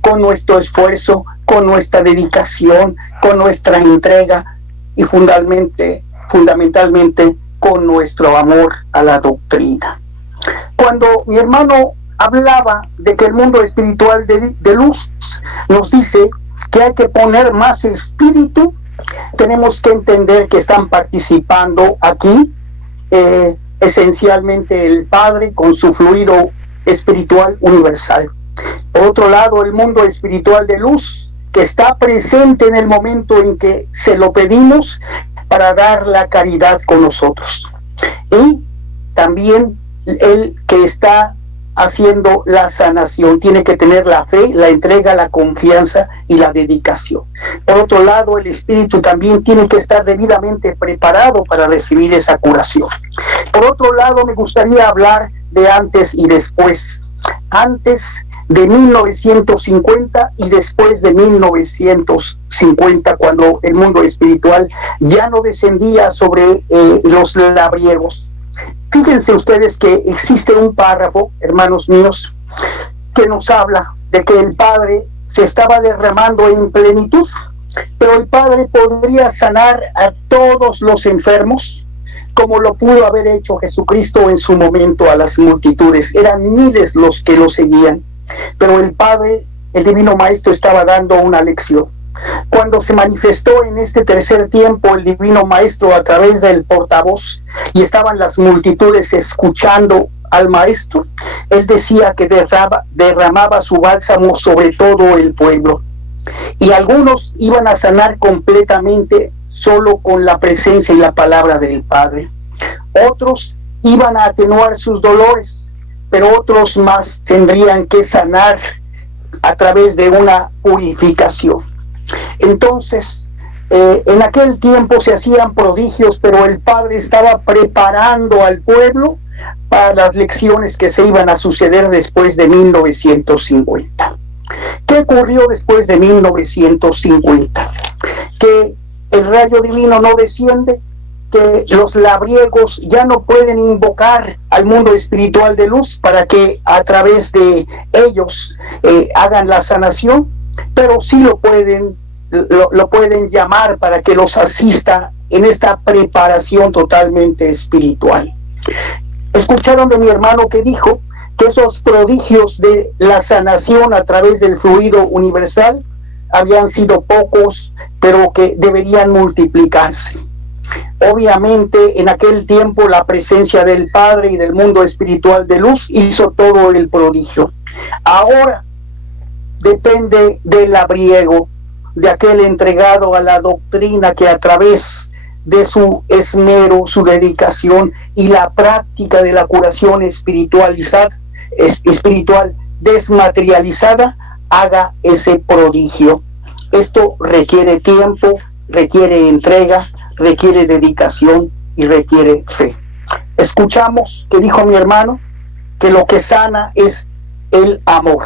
con nuestro esfuerzo, con nuestra dedicación, con nuestra entrega y fundamentalmente con nuestro amor a la doctrina. Cuando mi hermano hablaba de que el mundo espiritual de luz nos dice que hay que poner más espíritu, tenemos que entender que están participando aquí esencialmente el Padre con su fluido espiritual universal. Por otro lado, el mundo espiritual de luz, que está presente en el momento en que se lo pedimos para dar la caridad con nosotros. Y también el que está haciendo la sanación. Tiene que tener la fe, la entrega, la confianza y la dedicación. Por otro lado, el espíritu también tiene que estar debidamente preparado para recibir esa curación. Por otro lado, me gustaría hablar de antes y después. Antes de 1950 y después de 1950, cuando el mundo espiritual ya no descendía sobre los labriegos. Fíjense ustedes que existe un párrafo, hermanos míos, que nos habla de que el Padre se estaba derramando en plenitud, pero el Padre podría sanar a todos los enfermos, como lo pudo haber hecho Jesucristo en su momento a las multitudes. Eran miles los que lo seguían, pero el Padre, el Divino Maestro, estaba dando una lección. Cuando se manifestó en este tercer tiempo el Divino Maestro a través del portavoz y estaban las multitudes escuchando al Maestro, él decía que derramaba su bálsamo sobre todo el pueblo, y algunos iban a sanar completamente solo con la presencia y la palabra del Padre. Otros iban a atenuar sus dolores, pero otros más tendrían que sanar a través de una purificación. Entonces, en aquel tiempo se hacían prodigios, pero el Padre estaba preparando al pueblo para las lecciones que se iban a suceder después de 1950. ¿Qué ocurrió después de 1950? Que el rayo divino no desciende, que los labriegos ya no pueden invocar al mundo espiritual de luz para que a través de ellos hagan la sanación, pero sí lo pueden llamar para que los asista en esta preparación totalmente espiritual. Escucharon de mi hermano que dijo que esos prodigios de la sanación a través del fluido universal habían sido pocos, pero que deberían multiplicarse. Obviamente en aquel tiempo la presencia del Padre y del mundo espiritual de luz hizo todo el prodigio. Ahora depende del labriego, de aquel entregado a la doctrina que a través de su esmero, su dedicación y la práctica de la curación espiritual desmaterializada haga ese prodigio. Esto requiere tiempo, requiere entrega, requiere dedicación y requiere fe. Escuchamos que dijo mi hermano que lo que sana es el amor,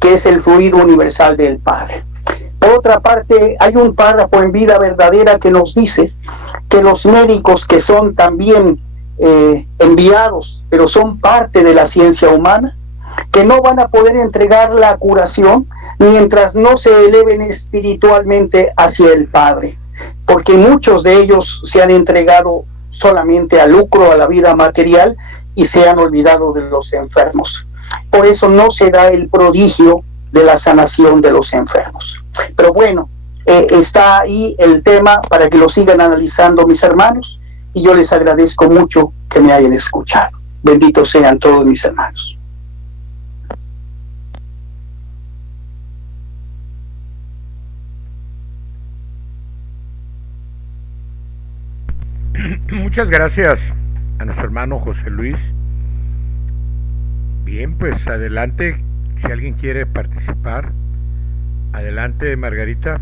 que es el fluido universal del Padre. Por otra parte, hay un párrafo en Vida Verdadera que nos dice que los médicos, que son también enviados, pero son parte de la ciencia humana, que no van a poder entregar la curación mientras no se eleven espiritualmente hacia el Padre, porque muchos de ellos se han entregado solamente al lucro, a la vida material, y se han olvidado de los enfermos. Por eso no se da el prodigio de la sanación de los enfermos. Pero bueno, está ahí el tema para que lo sigan analizando mis hermanos, y yo les agradezco mucho que me hayan escuchado. Benditos sean todos mis hermanos. Muchas gracias a nuestro hermano José Luis. Bien, pues adelante, si alguien quiere participar. Adelante, Margarita,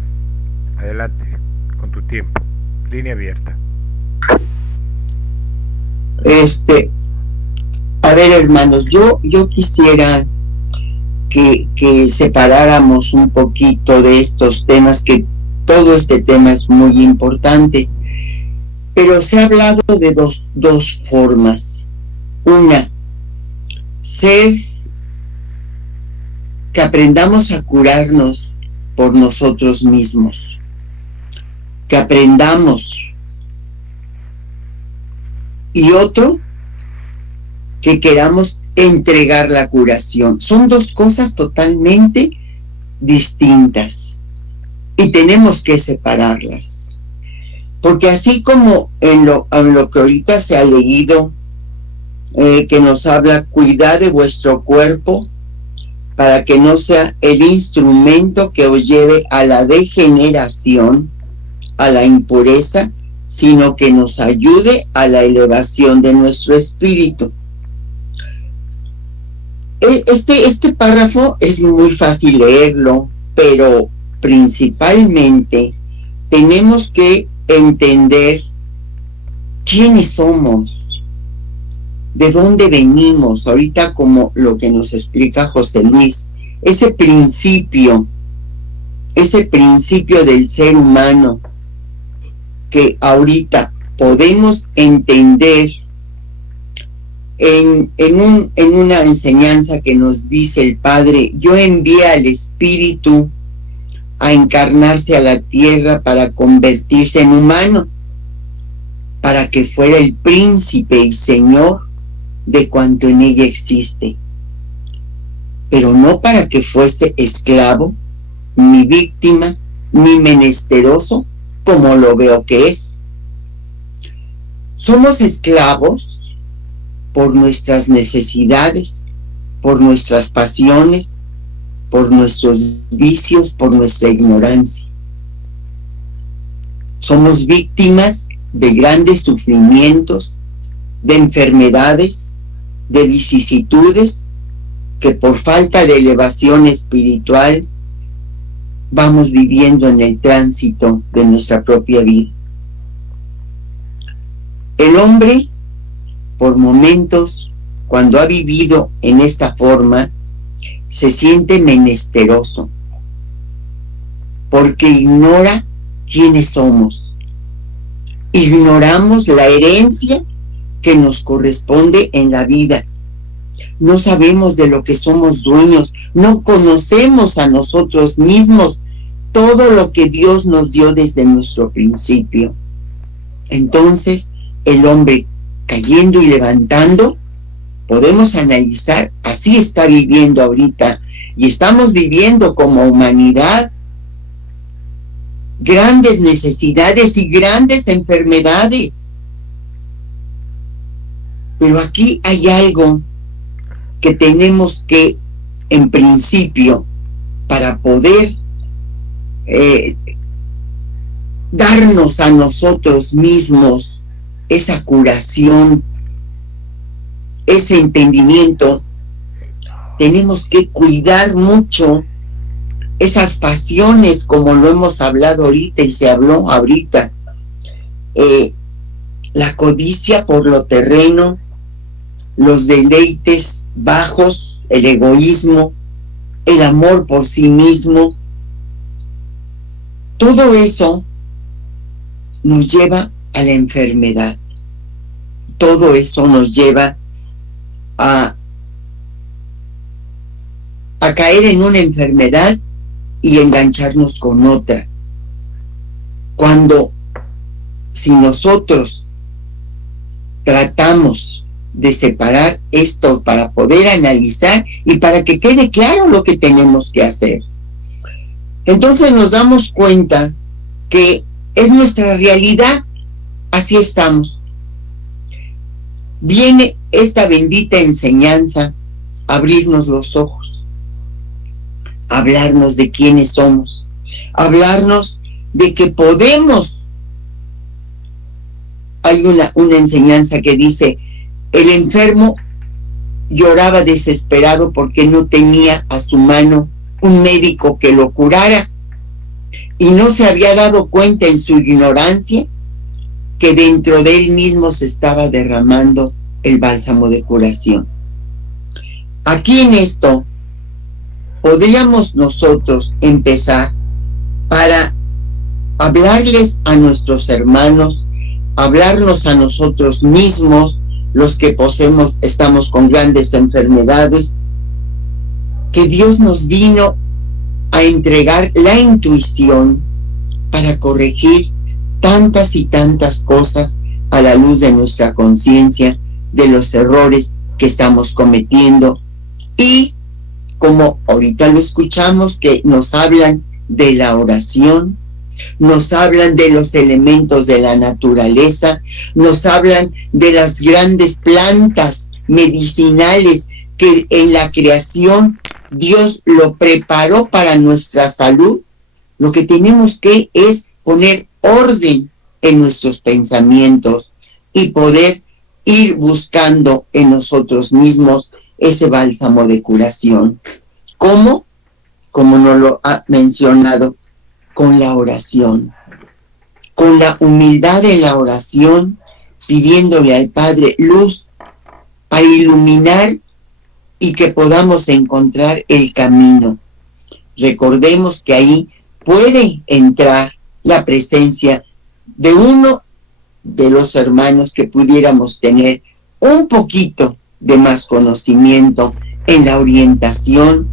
adelante, con tu tiempo, línea abierta. A ver, hermanos, yo quisiera que separáramos un poquito de estos temas, que todo este tema es muy importante, pero se ha hablado de dos formas. Una, que aprendamos a curarnos por nosotros mismos, que aprendamos. Y otro, que queramos entregar la curación. Son dos cosas totalmente distintas y tenemos que separarlas, porque así como en lo que ahorita se ha leído, que nos habla, cuidad de vuestro cuerpo para que no sea el instrumento que os lleve a la degeneración, a la impureza, sino que nos ayude a la elevación de nuestro espíritu. Este párrafo es muy fácil leerlo, pero principalmente tenemos que entender quiénes somos, de dónde venimos. Ahorita, como lo que nos explica José Luis, ese principio del ser humano que ahorita podemos entender en una enseñanza que nos dice el Padre: yo envié al Espíritu a encarnarse a la tierra para convertirse en humano, para que fuera el príncipe y señor de cuanto en ella existe, pero no para que fuese esclavo, ni víctima, ni menesteroso, como lo veo que es. Somos esclavos por nuestras necesidades, por nuestras pasiones, por nuestros vicios, por nuestra ignorancia. Somos víctimas de grandes sufrimientos, de enfermedades, de vicisitudes, que por falta de elevación espiritual vamos viviendo en el tránsito de nuestra propia vida. El hombre, por momentos, cuando ha vivido en esta forma, se siente menesteroso, porque ignora quiénes somos. Ignoramos la herencia que nos corresponde en la vida. No sabemos de lo que somos dueños, no conocemos a nosotros mismos, todo lo que Dios nos dio desde nuestro principio. Entonces, el hombre, cayendo y levantando, podemos analizar, así está viviendo ahorita, y estamos viviendo como humanidad grandes necesidades y grandes enfermedades. Pero aquí hay algo que tenemos que, en principio, para poder darnos a nosotros mismos esa curación, ese entendimiento, tenemos que cuidar mucho esas pasiones, como lo hemos hablado ahorita y se habló ahorita. La codicia por lo terreno, los deleites bajos, el egoísmo, el amor por sí mismo, todo eso nos lleva a la enfermedad. Todo eso nos lleva a caer en una enfermedad y engancharnos con otra. Cuando, si nosotros tratamos de separar esto para poder analizar y para que quede claro lo que tenemos que hacer, entonces nos damos cuenta que es nuestra realidad, así estamos. Viene esta bendita enseñanza a abrirnos los ojos, a hablarnos de quiénes somos, a hablarnos de que podemos. Hay una enseñanza que dice: el enfermo lloraba desesperado porque no tenía a su mano un médico que lo curara, y no se había dado cuenta en su ignorancia que dentro de él mismo se estaba derramando el bálsamo de curación. Aquí en esto podríamos nosotros empezar para hablarles a nuestros hermanos, hablarnos a nosotros mismos, los que estamos con grandes enfermedades, que Dios nos vino a entregar la intuición para corregir tantas y tantas cosas a la luz de nuestra conciencia, de los errores que estamos cometiendo. Y como ahorita lo escuchamos, que nos hablan de la oración, nos hablan de los elementos de la naturaleza, nos hablan de las grandes plantas medicinales que en la creación Dios lo preparó para nuestra salud. Lo que tenemos que es poner orden en nuestros pensamientos y poder ir buscando en nosotros mismos ese bálsamo de curación. ¿Cómo? Como nos lo ha mencionado, con la oración, con la humildad de la oración, pidiéndole al Padre luz para iluminar y que podamos encontrar el camino. Recordemos que ahí puede entrar la presencia de uno de los hermanos que pudiéramos tener un poquito de más conocimiento en la orientación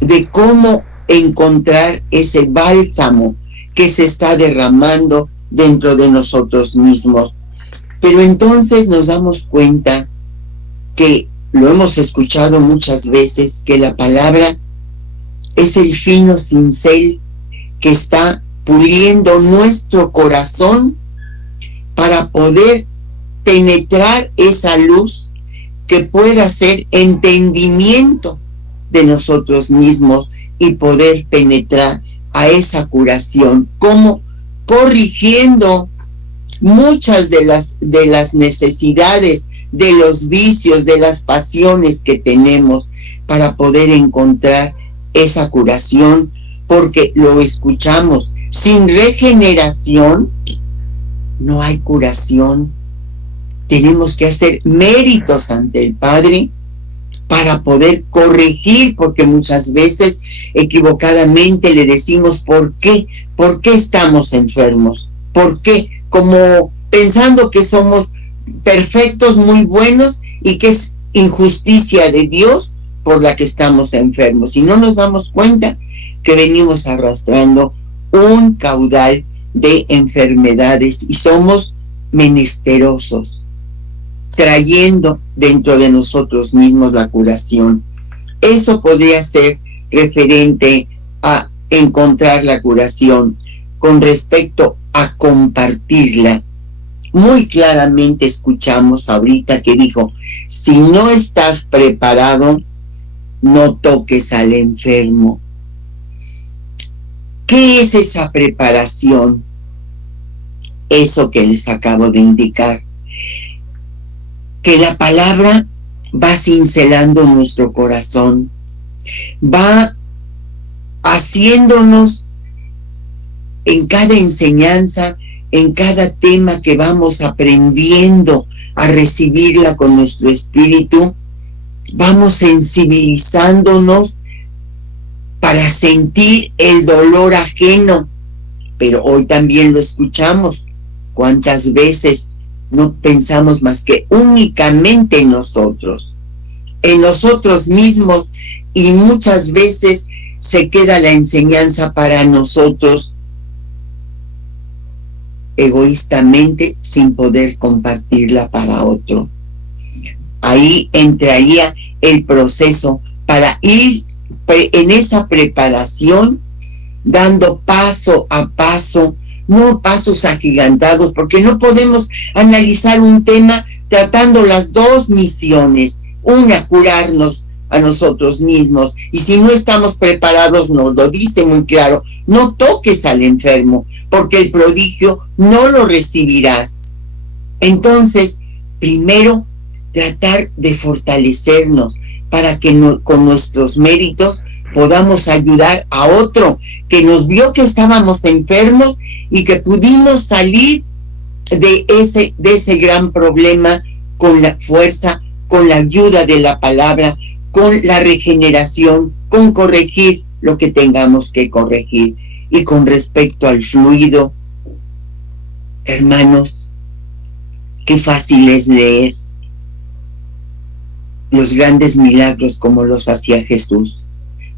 de cómo encontrar ese bálsamo que se está derramando dentro de nosotros mismos. Pero entonces nos damos cuenta que lo hemos escuchado muchas veces, que la palabra es el fino cincel que está puliendo nuestro corazón para poder penetrar esa luz que pueda ser entendimiento de nosotros mismos y poder penetrar a esa curación, como corrigiendo muchas de las necesidades, de los vicios, de las pasiones que tenemos, para poder encontrar esa curación, porque lo escuchamos, sin regeneración no hay curación. Tenemos que hacer méritos ante el Padre para poder corregir, porque muchas veces equivocadamente le decimos ¿por qué? ¿Por qué estamos enfermos? ¿Por qué? Como pensando que somos perfectos, muy buenos, y que es injusticia de Dios por la que estamos enfermos. Y no nos damos cuenta que venimos arrastrando un caudal de enfermedades y somos menesterosos, trayendo dentro de nosotros mismos la curación. Eso podría ser referente a encontrar la curación. Con respecto a compartirla, muy claramente escuchamos ahorita que dijo, si no estás preparado, no toques al enfermo. ¿Qué es esa preparación? Eso que les acabo de indicar. Que la palabra va cincelando nuestro corazón, va haciéndonos en cada enseñanza, en cada tema que vamos aprendiendo a recibirla con nuestro espíritu, vamos sensibilizándonos para sentir el dolor ajeno. Pero hoy también lo escuchamos. ¿Cuántas veces no pensamos más que únicamente en nosotros mismos, y muchas veces se queda la enseñanza para nosotros egoístamente sin poder compartirla para otro? Ahí entraría el proceso para ir en esa preparación, dando paso a paso, no pasos agigantados, porque no podemos analizar un tema tratando las dos misiones. Una, curarnos a nosotros mismos, y si no estamos preparados, nos lo dice muy claro, no toques al enfermo, porque el prodigio no lo recibirás. Entonces, primero, tratar de fortalecernos para que con nuestros méritos podamos ayudar a otro que nos vio que estábamos enfermos y que pudimos salir de ese gran problema con la fuerza, con la ayuda de la palabra, con la regeneración, con corregir lo que tengamos que corregir. Y con respecto al fluido, hermanos, qué fácil es leer los grandes milagros como los hacía Jesús,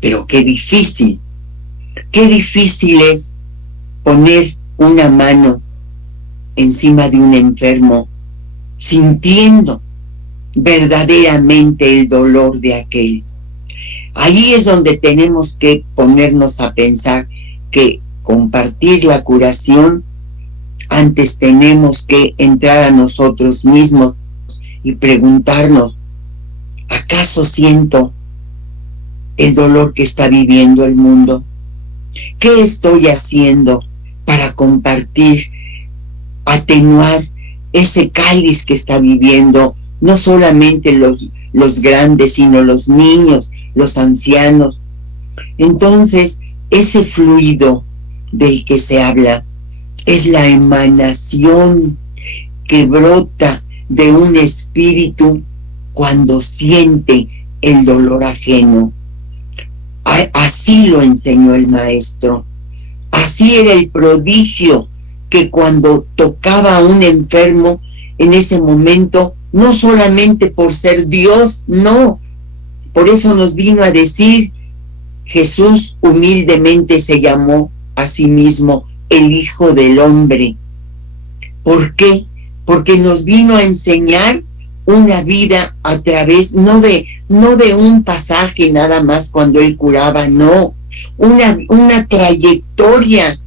pero qué difícil es poner una mano encima de un enfermo sintiendo verdaderamente el dolor de aquel. Ahí es donde tenemos que ponernos a pensar que compartir la curación, antes tenemos que entrar a nosotros mismos y preguntarnos, ¿acaso siento el dolor que está viviendo el mundo? ¿Qué estoy haciendo para compartir, atenuar ese cáliz que está viviendo no solamente los grandes, sino los niños, los ancianos. Entonces, ese fluido del que se habla es la emanación que brota de un espíritu cuando siente el dolor ajeno. Así lo enseñó el maestro. Así era el prodigio, que cuando tocaba a un enfermo, en ese momento, no solamente por ser Dios, no. Por eso nos vino a decir, Jesús humildemente se llamó a sí mismo el Hijo del Hombre. ¿Por qué? Porque nos vino a enseñar una vida a través, no de un pasaje nada más cuando él curaba, no, una trayectoria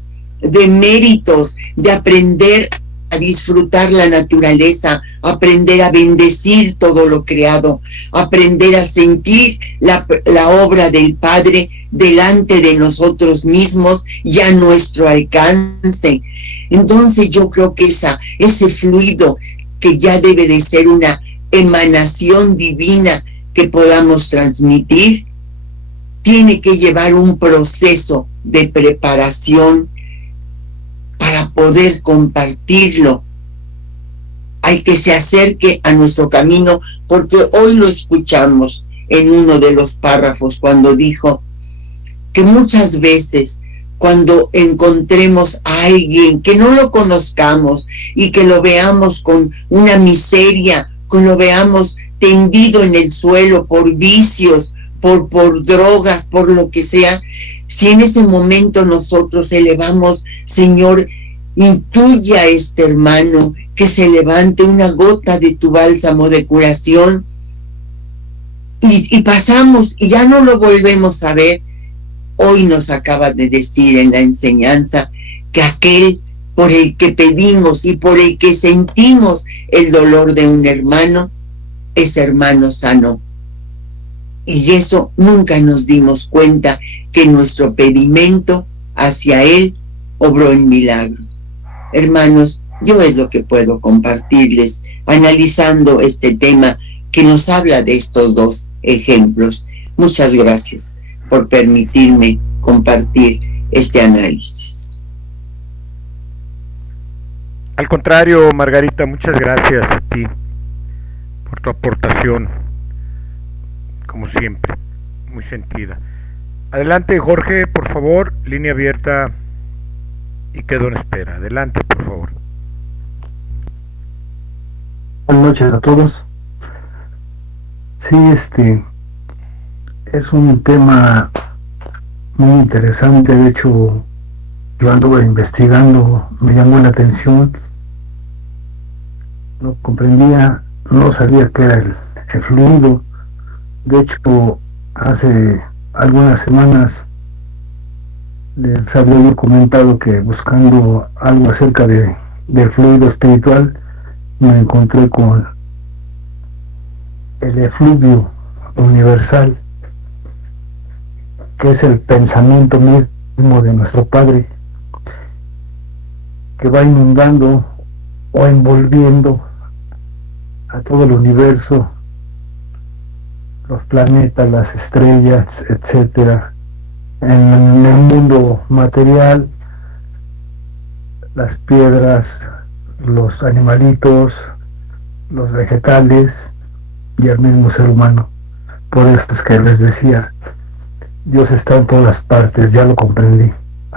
de méritos, de aprender a disfrutar la naturaleza, aprender a bendecir todo lo creado, aprender a sentir la obra del Padre delante de nosotros mismos y a nuestro alcance. Entonces yo creo que ese fluido que ya debe de ser una emanación divina que podamos transmitir, tiene que llevar un proceso de preparación para poder compartirlo. Hay que se acerque a nuestro camino, porque hoy lo escuchamos en uno de los párrafos cuando dijo que muchas veces cuando encontremos a alguien que no lo conozcamos y que lo veamos con una miseria, que lo veamos tendido en el suelo por vicios, por drogas, por lo que sea, si en ese momento nosotros elevamos, Señor, intuye a este hermano que se levante una gota de tu bálsamo de curación, y pasamos y ya no lo volvemos a ver. Hoy nos acaba de decir en la enseñanza que aquel por el que pedimos y por el que sentimos el dolor de un hermano, ese hermano sanó. Y eso nunca nos dimos cuenta, que nuestro pedimento hacia él obró en milagro. Hermanos, yo es lo que puedo compartirles analizando este tema que nos habla de estos dos ejemplos. Muchas gracias por permitirme compartir este análisis. Al contrario, Margarita, muchas gracias a ti por tu aportación, como siempre, muy sentida. Adelante, Jorge, por favor, línea abierta y quedo en espera. Adelante, por favor. Buenas noches a todos. Sí, es un tema muy interesante. De hecho, yo anduve investigando, me llamó la atención, no comprendía, no sabía qué era el fluido. De hecho, hace algunas semanas les había yo comentado que buscando algo acerca del fluido espiritual, me encontré con el efluvio universal, que es el pensamiento mismo de nuestro Padre, que va inundando o envolviendo a todo el universo, los planetas, las estrellas, etcétera. En el mundo material, las piedras, los animalitos, los vegetales y el mismo ser humano. Por eso es que les decía, Dios está en todas partes, ya lo comprendí,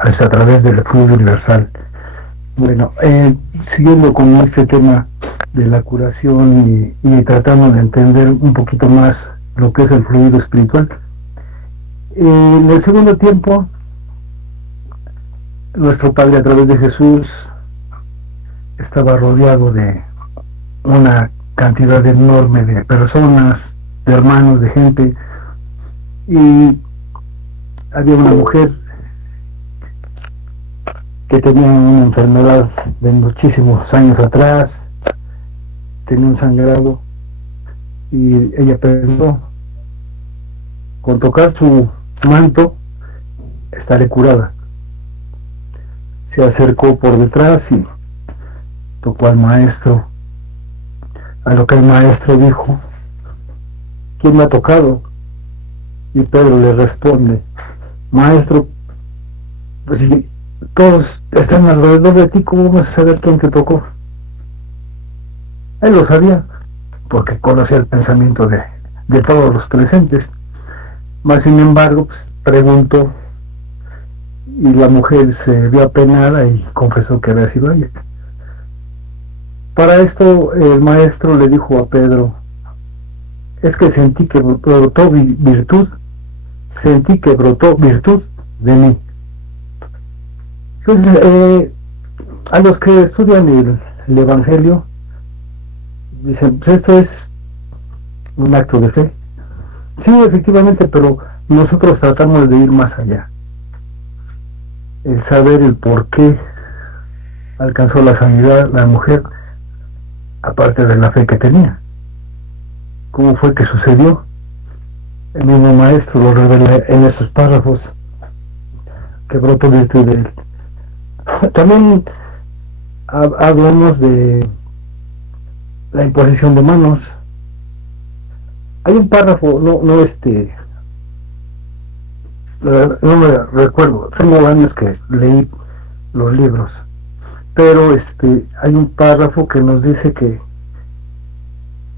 es a través del fluido universal. Bueno, siguiendo con este tema de la curación y tratando de entender un poquito más lo que es el fluido espiritual. En el segundo tiempo, nuestro Padre a través de Jesús estaba rodeado de una cantidad enorme de personas, de hermanos, de gente, y había una mujer que tenía una enfermedad de muchísimos años atrás, tenía un sangrado, y ella pensó, con tocar su manto estaré curada. Se acercó por detrás y tocó al maestro, a lo que el maestro dijo, ¿quién me ha tocado? Y Pedro le responde, maestro, pues si todos están alrededor de ti, ¿cómo vas a saber quién te tocó? Él lo sabía, porque conocía el pensamiento de todos los presentes. Mas sin embargo, pues, preguntó, y la mujer se vio apenada y confesó que había sido ella. Para esto el maestro le dijo a Pedro, es que sentí que brotó virtud de mí. Entonces, a los que estudian el Evangelio, dicen, pues esto es un acto de fe. Sí, efectivamente, pero nosotros tratamos de ir más allá. El saber el por qué alcanzó la sanidad la mujer, aparte de la fe que tenía. ¿Cómo fue que sucedió? El mismo maestro lo revela en esos párrafos, que brotó virtud de él. También hablamos de la imposición de manos. Hay un párrafo, no me recuerdo, tengo años que leí los libros, pero hay un párrafo que nos dice que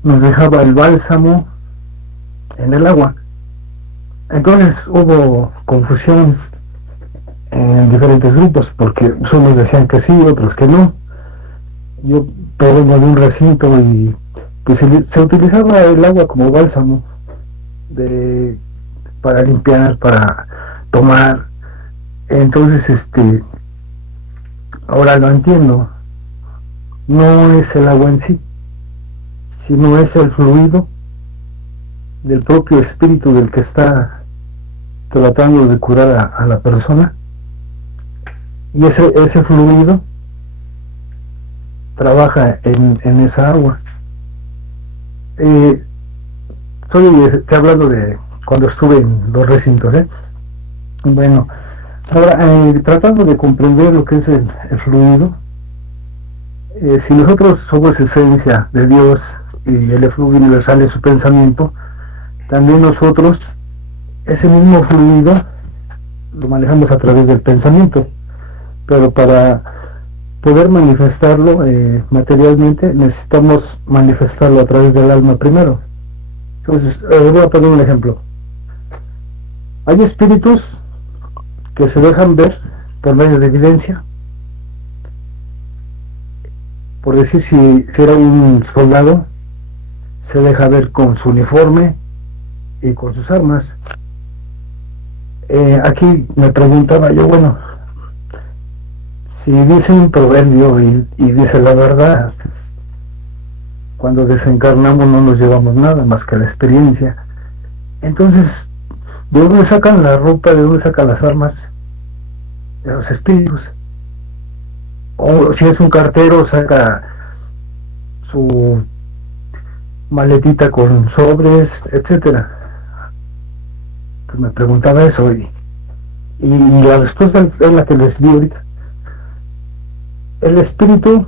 nos dejaba el bálsamo en el agua. Entonces hubo confusión en diferentes grupos, porque unos decían que sí, otros que no. Yo provengo de un recinto y pues se utilizaba el agua como bálsamo para limpiar, para tomar. Entonces ahora lo entiendo, no es el agua en sí, sino es el fluido del propio espíritu del que está tratando de curar a la persona, y ese fluido trabaja en esa agua. Estoy hablando de cuando estuve en los recintos, Bueno, ahora tratando de comprender lo que es el fluido, si nosotros somos esencia de Dios y el fluido universal es su pensamiento, también nosotros ese mismo fluido lo manejamos a través del pensamiento, pero para poder manifestarlo materialmente necesitamos manifestarlo a través del alma primero. Entonces, voy a poner un ejemplo. Hay espíritus que se dejan ver por medio de evidencia. Por decir, si era un soldado, se deja ver con su uniforme y con sus armas. Aquí me preguntaba yo, bueno, si dice un proverbio y dice la verdad, cuando desencarnamos no nos llevamos nada más que la experiencia. Entonces, ¿de dónde sacan la ropa? ¿De dónde sacan las armas? De los espíritus. O si es un cartero, saca su maletita con sobres, etcétera. Pues me preguntaba eso y la respuesta es la que les di ahorita. El espíritu,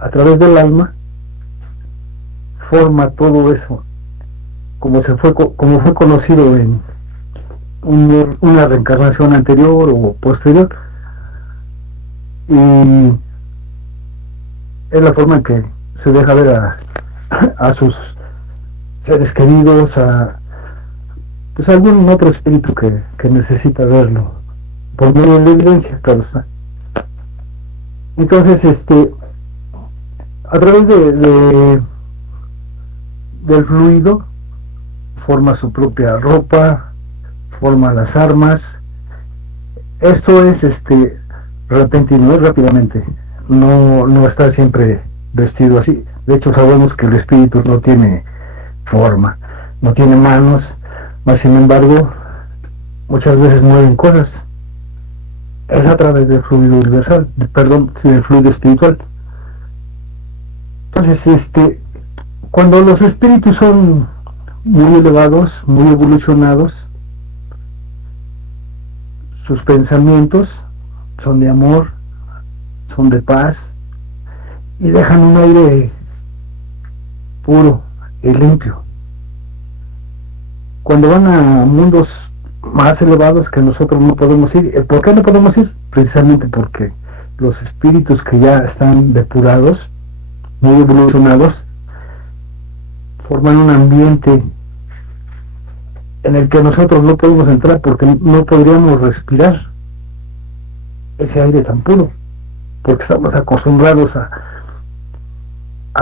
a través del alma, forma todo eso, como fue conocido en una reencarnación anterior o posterior, y es la forma en que se deja ver a sus seres queridos, a pues algún otro espíritu que necesita verlo por medio de la evidencia, claro está. Entonces a través del fluido forma su propia ropa, forma las armas. Esto es repentino, es rápidamente, no está siempre vestido así. De hecho sabemos que el espíritu no tiene forma, no tiene manos, mas sin embargo muchas veces mueven cosas. Es a través del fluido universal, del fluido espiritual. Entonces cuando los espíritus son muy elevados, muy evolucionados, sus pensamientos son de amor, son de paz, y dejan un aire puro y limpio. cuando van a mundos más elevados que nosotros no podemos ir. ¿Por qué no podemos ir? Precisamente porque los espíritus que ya están depurados, muy evolucionados, forman un ambiente en el que nosotros no podemos entrar porque no podríamos respirar ese aire tan puro, porque estamos acostumbrados a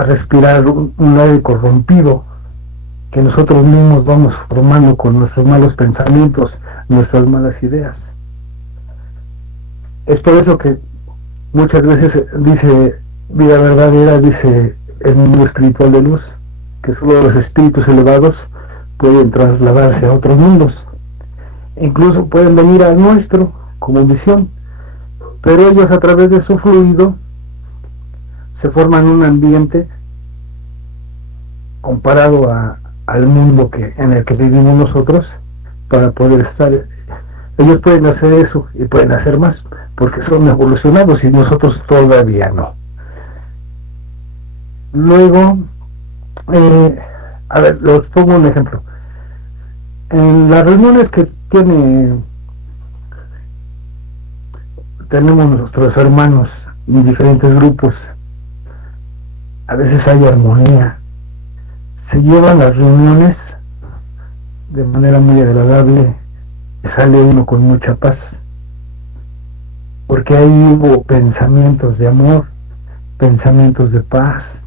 respirar un aire corrompido que nosotros mismos vamos formando con nuestros malos pensamientos, nuestras malas ideas. Es por eso que muchas veces dice vida verdadera, dice el mundo espiritual de luz, que solo los espíritus elevados pueden trasladarse a otros mundos. Incluso pueden venir al nuestro como visión, pero ellos a través de su fluido se forman un ambiente comparado al mundo en el que vivimos nosotros para poder estar. Ellos pueden hacer eso y pueden hacer más porque son evolucionados y nosotros todavía no. Luego, a ver, les pongo un ejemplo. En las reuniones que tenemos nuestros hermanos en diferentes grupos, a veces hay armonía. Se llevan las reuniones de manera muy agradable y sale uno con mucha paz, porque ahí hubo pensamientos de amor, pensamientos de paz,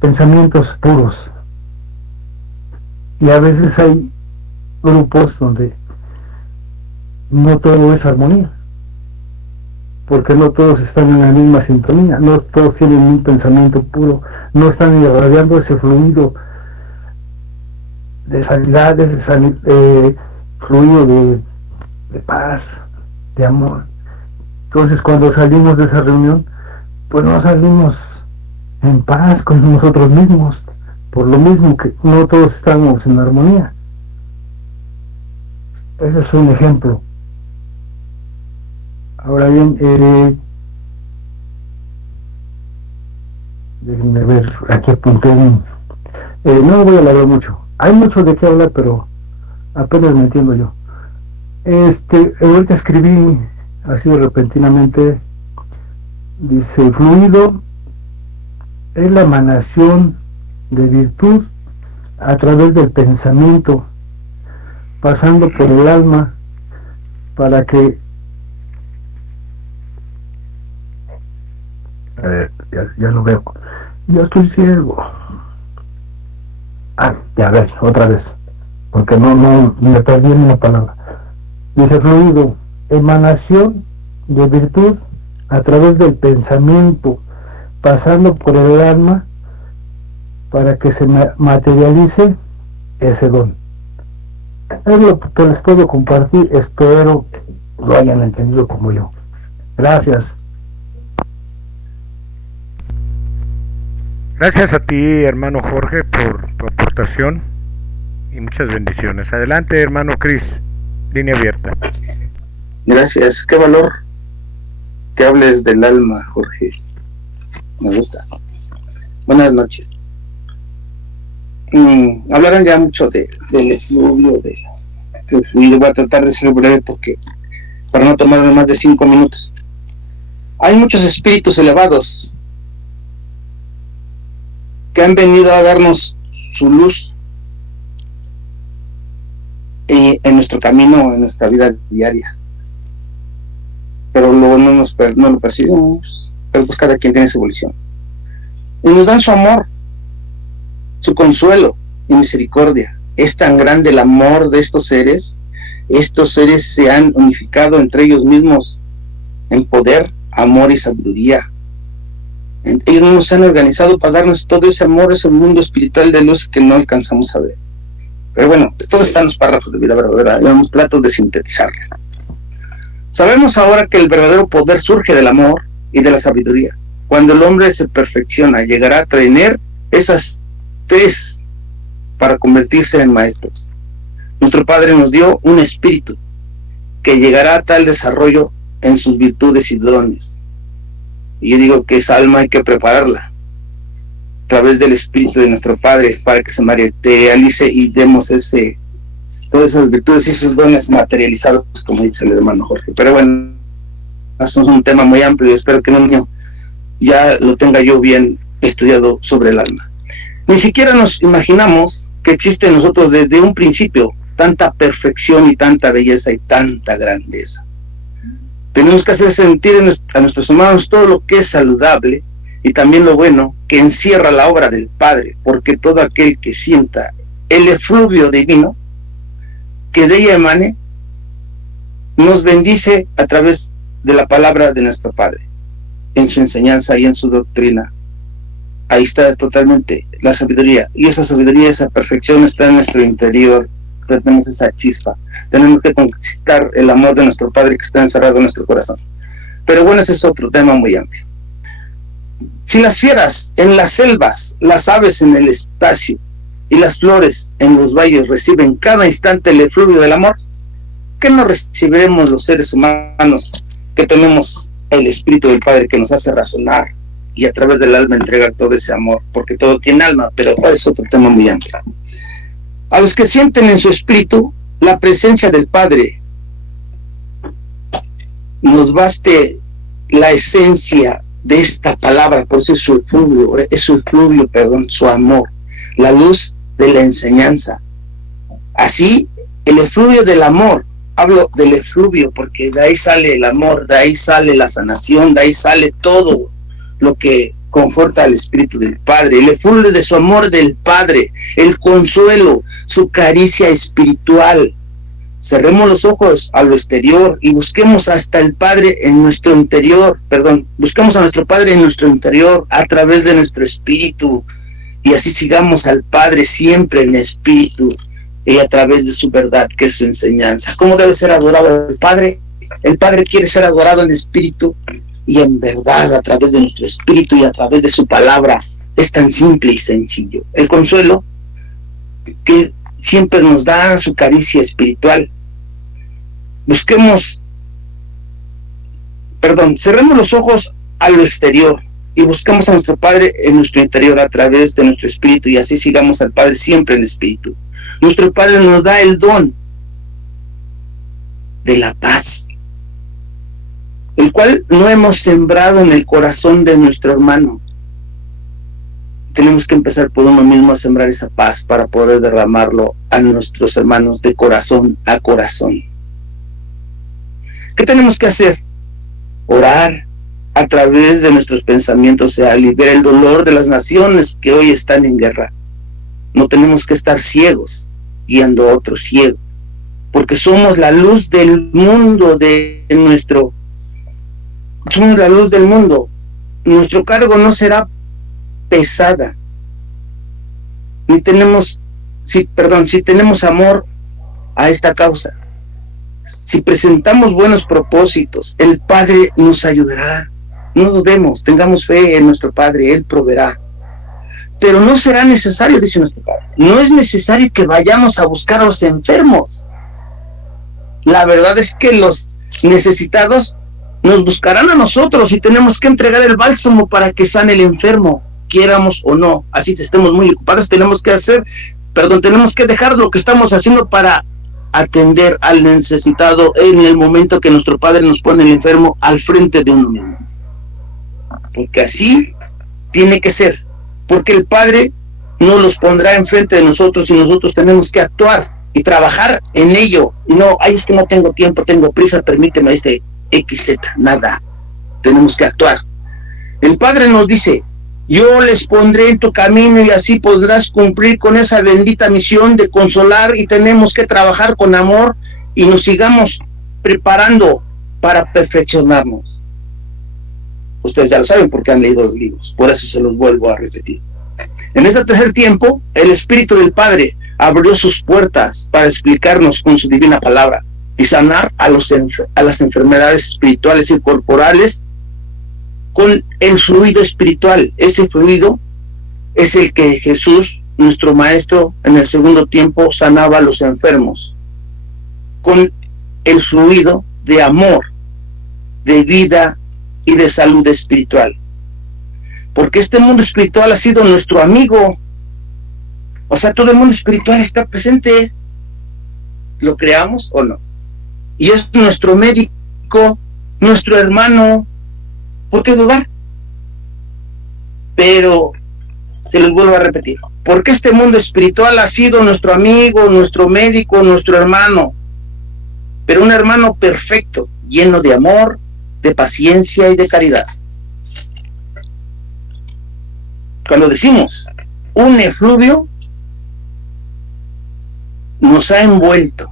pensamientos puros. Y a veces hay grupos donde no todo es armonía, porque no todos están en la misma sintonía, no todos tienen un pensamiento puro, no están irradiando ese fluido de sanidad, ese fluido de paz, de amor. Entonces cuando salimos de esa reunión, pues no salimos en paz con nosotros mismos, por lo mismo que no todos estamos en armonía. Ese es un ejemplo. Ahora bien, déjenme ver, aquí apunté no voy a hablar mucho. Hay mucho de qué hablar, pero apenas me entiendo yo. Ahorita escribí así repentinamente, dice: fluido es la emanación de virtud a través del pensamiento, pasando por el alma, para que ya lo veo, yo estoy ciego. Ya, a ver, otra vez, porque no me perdí en una palabra. Dice: fluido, emanación de virtud a través del pensamiento, pasando por el alma, para que se materialice ese don. Es lo que les puedo compartir, espero lo hayan entendido como yo. Gracias. Gracias a ti, hermano Jorge, por tu aportación y muchas bendiciones. Adelante, hermano Cris, línea abierta. Gracias, qué valor que hables del alma, Jorge. Me gusta. Buenas noches. Hablaron ya mucho del efluvio, del fluido. Voy a tratar de ser breve para no tomarme más de 5 minutos. Hay muchos espíritus elevados que han venido a darnos su luz en nuestro camino, en nuestra vida diaria, pero luego no lo percibimos, pero pues cada quien tiene su evolución, y nos dan su amor, su consuelo y misericordia. Es tan grande el amor de estos seres se han unificado entre ellos mismos en poder, amor y sabiduría. Ellos mismos se han organizado para darnos todo ese amor, ese mundo espiritual de luz que no alcanzamos a ver. Pero bueno, todo está en los párrafos de vida verdadera. Yo trato de sintetizarlo. Sabemos ahora que el verdadero poder surge del amor y de la sabiduría. Cuando el hombre se perfecciona, llegará a tener esas tres para convertirse en maestros. Nuestro Padre nos dio un espíritu que llegará a tal desarrollo en sus virtudes y dones. Y yo digo que esa alma hay que prepararla. través del Espíritu de nuestro Padre, para que se materialice y demos todas esas virtudes y esos dones materializados, como dice el hermano Jorge. Pero bueno, eso es un tema muy amplio y espero que en un año ya lo tenga yo bien estudiado sobre el alma. Ni siquiera nos imaginamos que existe en nosotros desde un principio tanta perfección y tanta belleza y tanta grandeza. Tenemos que hacer sentir a nuestros hermanos todo lo que es saludable y también lo bueno que encierra la obra del Padre, porque todo aquel que sienta el efluvio divino que de ella emane, nos bendice a través de la palabra de nuestro Padre, en su enseñanza y en su doctrina. Ahí está totalmente la sabiduría, y esa sabiduría, esa perfección está en nuestro interior. Tenemos esa chispa, tenemos que conquistar el amor de nuestro Padre que está encerrado en nuestro corazón. Pero bueno, ese es otro tema muy amplio. Si las fieras en las selvas, las aves en el espacio y las flores en los valles reciben cada instante el efluvio del amor, ¿qué no recibiremos los seres humanos que tenemos el Espíritu del Padre que nos hace razonar y a través del alma entregar todo ese amor? Porque todo tiene alma, pero es otro tema muy amplio. A los que sienten en su espíritu la presencia del Padre, nos baste la esencia de esta palabra, por eso es su efluvio, su amor, la luz de la enseñanza. Así, el efluvio del amor, hablo del efluvio porque de ahí sale el amor, de ahí sale la sanación, de ahí sale todo lo que conforta al Espíritu del Padre, el efluvio de su amor del Padre, el consuelo, su caricia espiritual. Cerremos los ojos a lo exterior y busquemos hasta el Padre en nuestro interior, busquemos a nuestro Padre en nuestro interior a través de nuestro espíritu, y así sigamos al Padre siempre en espíritu y a través de su verdad, que es su enseñanza. ¿Cómo debe ser adorado el Padre? El Padre quiere ser adorado en espíritu y en verdad, a través de nuestro espíritu y a través de su palabra. Es tan simple y sencillo. El consuelo que siempre nos da su caricia espiritual. Cerremos los ojos a lo exterior y buscamos a nuestro Padre en nuestro interior a través de nuestro espíritu, y así sigamos al Padre siempre en espíritu. Nuestro Padre nos da el don de la paz, el cual no hemos sembrado en el corazón de nuestro hermano. Tenemos que empezar por uno mismo a sembrar esa paz para poder derramarlo a nuestros hermanos de corazón a corazón. ¿Qué tenemos que hacer? Orar a través de nuestros pensamientos, aliviar el dolor de las naciones que hoy están en guerra. No tenemos que estar ciegos, guiando a otros ciegos, porque somos la luz del mundo somos la luz del mundo. Nuestro cargo no será pesada. Si tenemos amor a esta causa, si presentamos buenos propósitos, el Padre nos ayudará. No dudemos, tengamos fe en nuestro Padre, Él proveerá. Pero no será necesario, dice nuestro Padre, no es necesario que vayamos a buscar a los enfermos. La verdad es que los necesitados nos buscarán a nosotros y tenemos que entregar el bálsamo para que sane el enfermo, quieramos o no. Así que estemos muy ocupados, tenemos que dejar lo que estamos haciendo para atender al necesitado en el momento que nuestro Padre nos pone el enfermo al frente de uno mismo. Porque así tiene que ser, porque el Padre no los pondrá enfrente de nosotros y nosotros tenemos que actuar y trabajar en ello. No, es que no tengo tiempo, tengo prisa, permíteme XZ, nada. Tenemos que actuar. El Padre nos dice: yo les pondré en tu camino y así podrás cumplir con esa bendita misión de consolar, y tenemos que trabajar con amor y nos sigamos preparando para perfeccionarnos. Ustedes ya lo saben porque han leído los libros, por eso se los vuelvo a repetir. En este tercer tiempo, el Espíritu del Padre abrió sus puertas para explicarnos con su divina palabra y sanar a las enfermedades espirituales y corporales con el fluido espiritual. Ese fluido es el que Jesús, nuestro Maestro, en el segundo tiempo sanaba a los enfermos, con el fluido de amor, de vida y de salud espiritual. porque este mundo espiritual ha sido nuestro amigo. O sea, todo el mundo espiritual está presente, lo creamos o no, y es nuestro médico, nuestro hermano. ¿Por qué dudar? Pero se los vuelvo a repetir, porque este mundo espiritual ha sido nuestro amigo, nuestro médico, nuestro hermano, pero un hermano perfecto, lleno de amor, de paciencia y de caridad. Cuando decimos un efluvio, nos ha envuelto,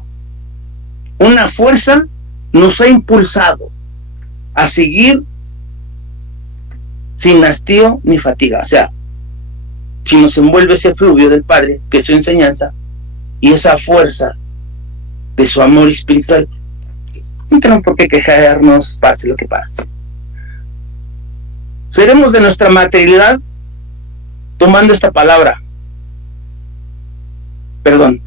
una fuerza nos ha impulsado a seguir sin hastío ni fatiga. O sea, si nos envuelve ese efluvio del Padre, que es su enseñanza, y esa fuerza de su amor espiritual, no tenemos por qué quejarnos, pase lo que pase. Seremos de nuestra materialidad tomando esta palabra. Perdón.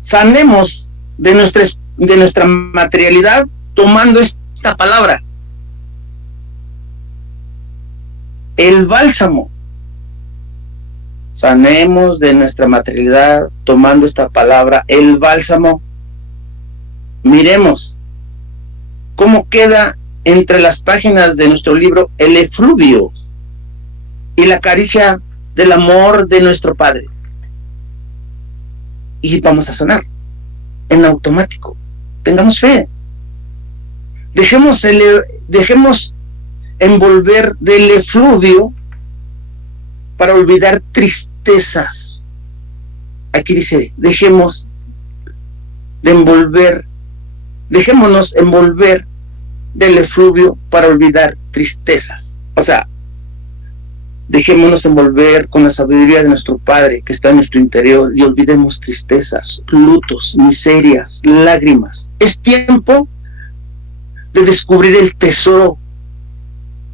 Sanemos de nuestra materialidad tomando esta palabra. El bálsamo. Sanemos de nuestra materialidad tomando esta palabra, el bálsamo. Miremos cómo queda entre las páginas de nuestro libro el efluvio y la caricia del amor de nuestro Padre. Y vamos a sanar en automático. Tengamos fe. Dejemos envolver del efluvio para olvidar tristezas. Aquí dice, dejémonos envolver del efluvio para olvidar tristezas. O sea, dejémonos envolver con la sabiduría de nuestro Padre que está en nuestro interior y olvidemos tristezas, lutos, miserias, lágrimas. Es tiempo de descubrir el tesoro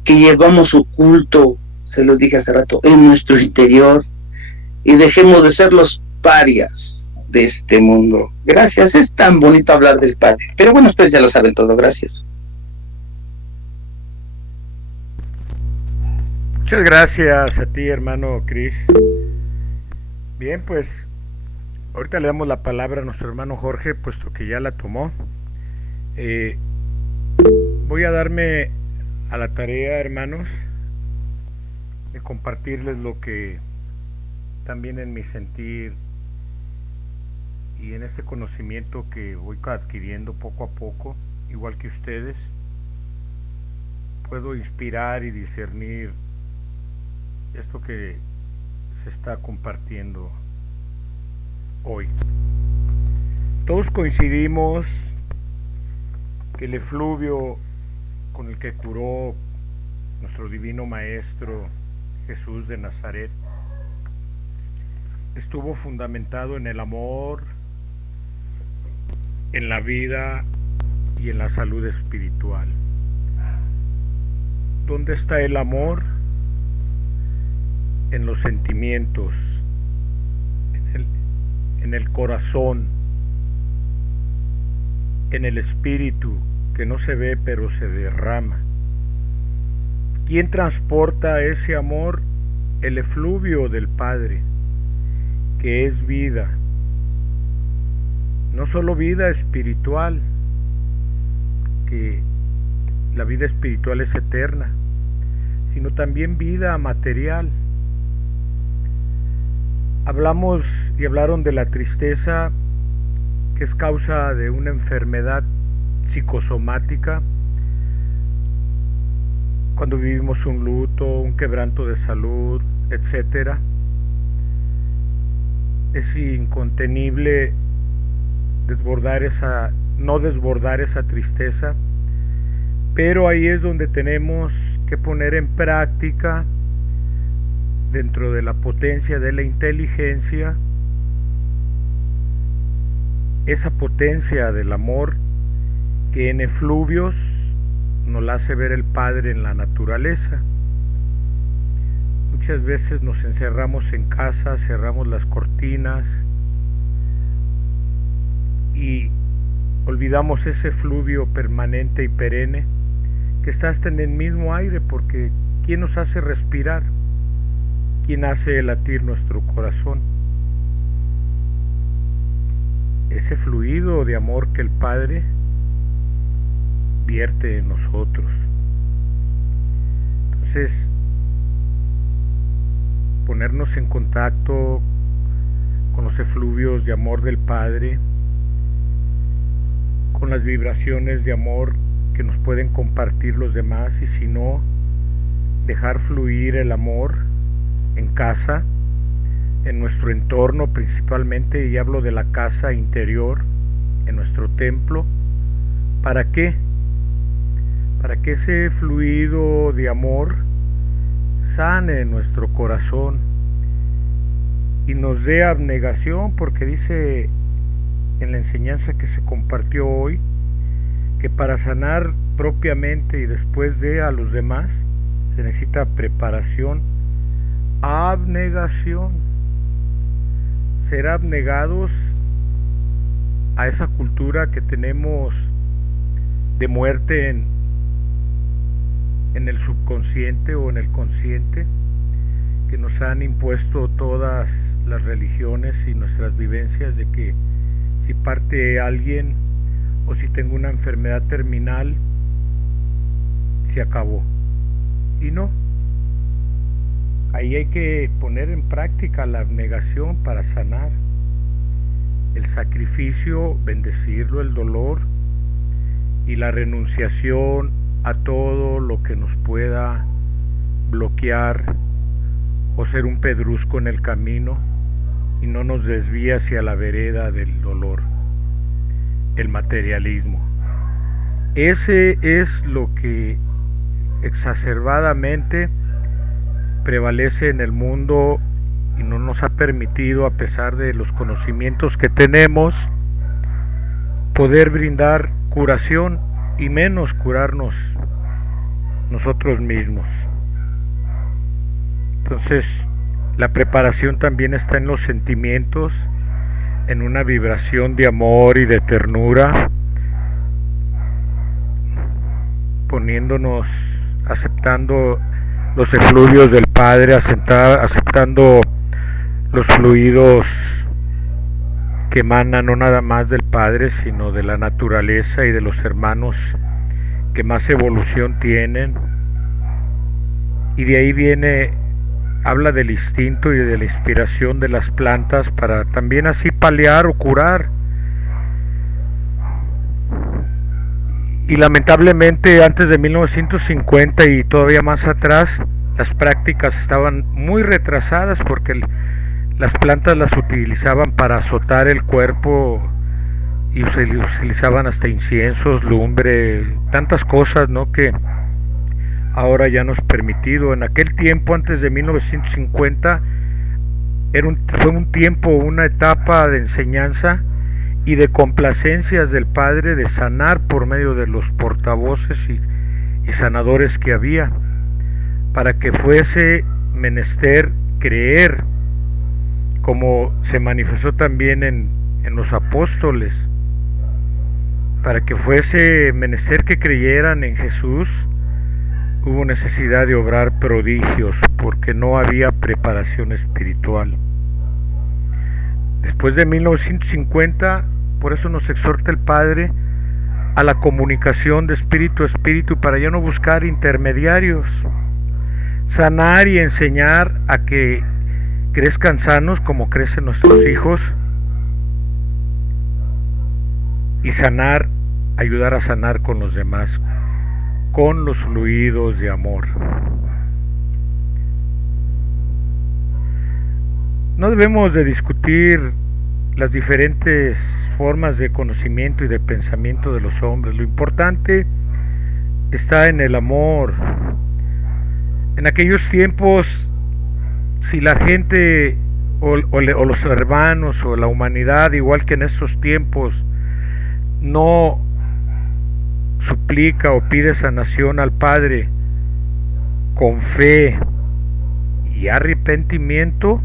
que llevamos oculto, se los dije hace rato, en nuestro interior, y dejemos de ser los parias de este mundo. Gracias, es tan bonito hablar del Padre, pero bueno, ustedes ya lo saben todo. Gracias. Muchas gracias a ti, hermano Cris. Bien, pues ahorita le damos la palabra a nuestro hermano Jorge, puesto que ya la tomó. Voy a darme a la tarea, hermanos, de compartirles lo que también en mi sentir y en este conocimiento que voy adquiriendo poco a poco, igual que ustedes, puedo inspirar y discernir esto que se está compartiendo hoy. Todos coincidimos que el efluvio con el que curó nuestro divino Maestro Jesús de Nazaret estuvo fundamentado en el amor, en la vida y en la salud espiritual. ¿Dónde está el amor? En los sentimientos, en el corazón, en el espíritu que no se ve pero se derrama. ¿Quién transporta ese amor? El efluvio del Padre, que es vida, no solo vida espiritual, que la vida espiritual es eterna, sino también vida material. Hablamos y hablaron de la tristeza, que es causa de una enfermedad psicosomática, cuando vivimos un luto, un quebranto de salud, etcétera. Es incontenible no desbordar esa tristeza, pero ahí es donde tenemos que poner en práctica, dentro de la potencia de la inteligencia, esa potencia del amor que en efluvios nos la hace ver el Padre en la naturaleza. Muchas veces nos encerramos en casa, cerramos las cortinas y olvidamos ese efluvio permanente y perenne que está hasta en el mismo aire, porque ¿Quién nos hace respirar? ¿Quién hace latir nuestro corazón? Ese fluido de amor que el Padre vierte en nosotros. Entonces, ponernos en contacto con los efluvios de amor del Padre, con las vibraciones de amor que nos pueden compartir los demás, y si no, dejar fluir el amor en casa, en nuestro entorno principalmente, y hablo de la casa interior, en nuestro templo. ¿Para qué? Para que ese fluido de amor sane nuestro corazón y nos dé abnegación, porque dice en la enseñanza que se compartió hoy que para sanar propiamente y después de a los demás se necesita preparación, abnegación, ser abnegados a esa cultura que tenemos de muerte en el subconsciente o en el consciente, que nos han impuesto todas las religiones y nuestras vivencias, de que si parte alguien o si tengo una enfermedad terminal, se acabó. Y no, ahí hay que poner en práctica la abnegación para sanar, el sacrificio, bendecirlo, el dolor y la renunciación a todo lo que nos pueda bloquear o ser un pedrusco en el camino y no nos desvíe hacia la vereda del dolor, el materialismo. Ese es lo que exacerbadamente prevalece en el mundo y no nos ha permitido, a pesar de los conocimientos que tenemos, poder brindar curación, y menos curarnos nosotros mismos. Entonces, la preparación también está en los sentimientos, en una vibración de amor y de ternura, poniéndonos, aceptando los efluvios del Padre, aceptando los fluidos que emanan no nada más del Padre, sino de la naturaleza y de los hermanos que más evolución tienen. Y de ahí viene, habla del instinto y de la inspiración de las plantas para también así paliar o curar. Y lamentablemente antes de 1950 y todavía más atrás, las prácticas estaban muy retrasadas, porque las plantas las utilizaban para azotar el cuerpo y se utilizaban hasta inciensos, lumbre, tantas cosas, ¿no?, que ahora ya no es permitido. En aquel tiempo, antes de 1950, fue un tiempo, una etapa de enseñanza y de complacencias del Padre, de sanar por medio de los portavoces y sanadores que había, para que fuese menester creer, como se manifestó también en los apóstoles, para que fuese menester que creyeran en Jesús. Hubo necesidad de obrar prodigios, porque no había preparación espiritual. Después de 1950, por eso nos exhorta el Padre a la comunicación de espíritu a espíritu, para ya no buscar intermediarios, sanar y enseñar a que crezcan sanos como crecen nuestros hijos, y sanar, ayudar a sanar con los demás, con los fluidos de amor. No debemos de discutir las diferentes formas de conocimiento y de pensamiento de los hombres. Lo importante está en el amor. En aquellos tiempos, si la gente o los hermanos o la humanidad, igual que en estos tiempos, no suplica o pide sanación al Padre con fe y arrepentimiento,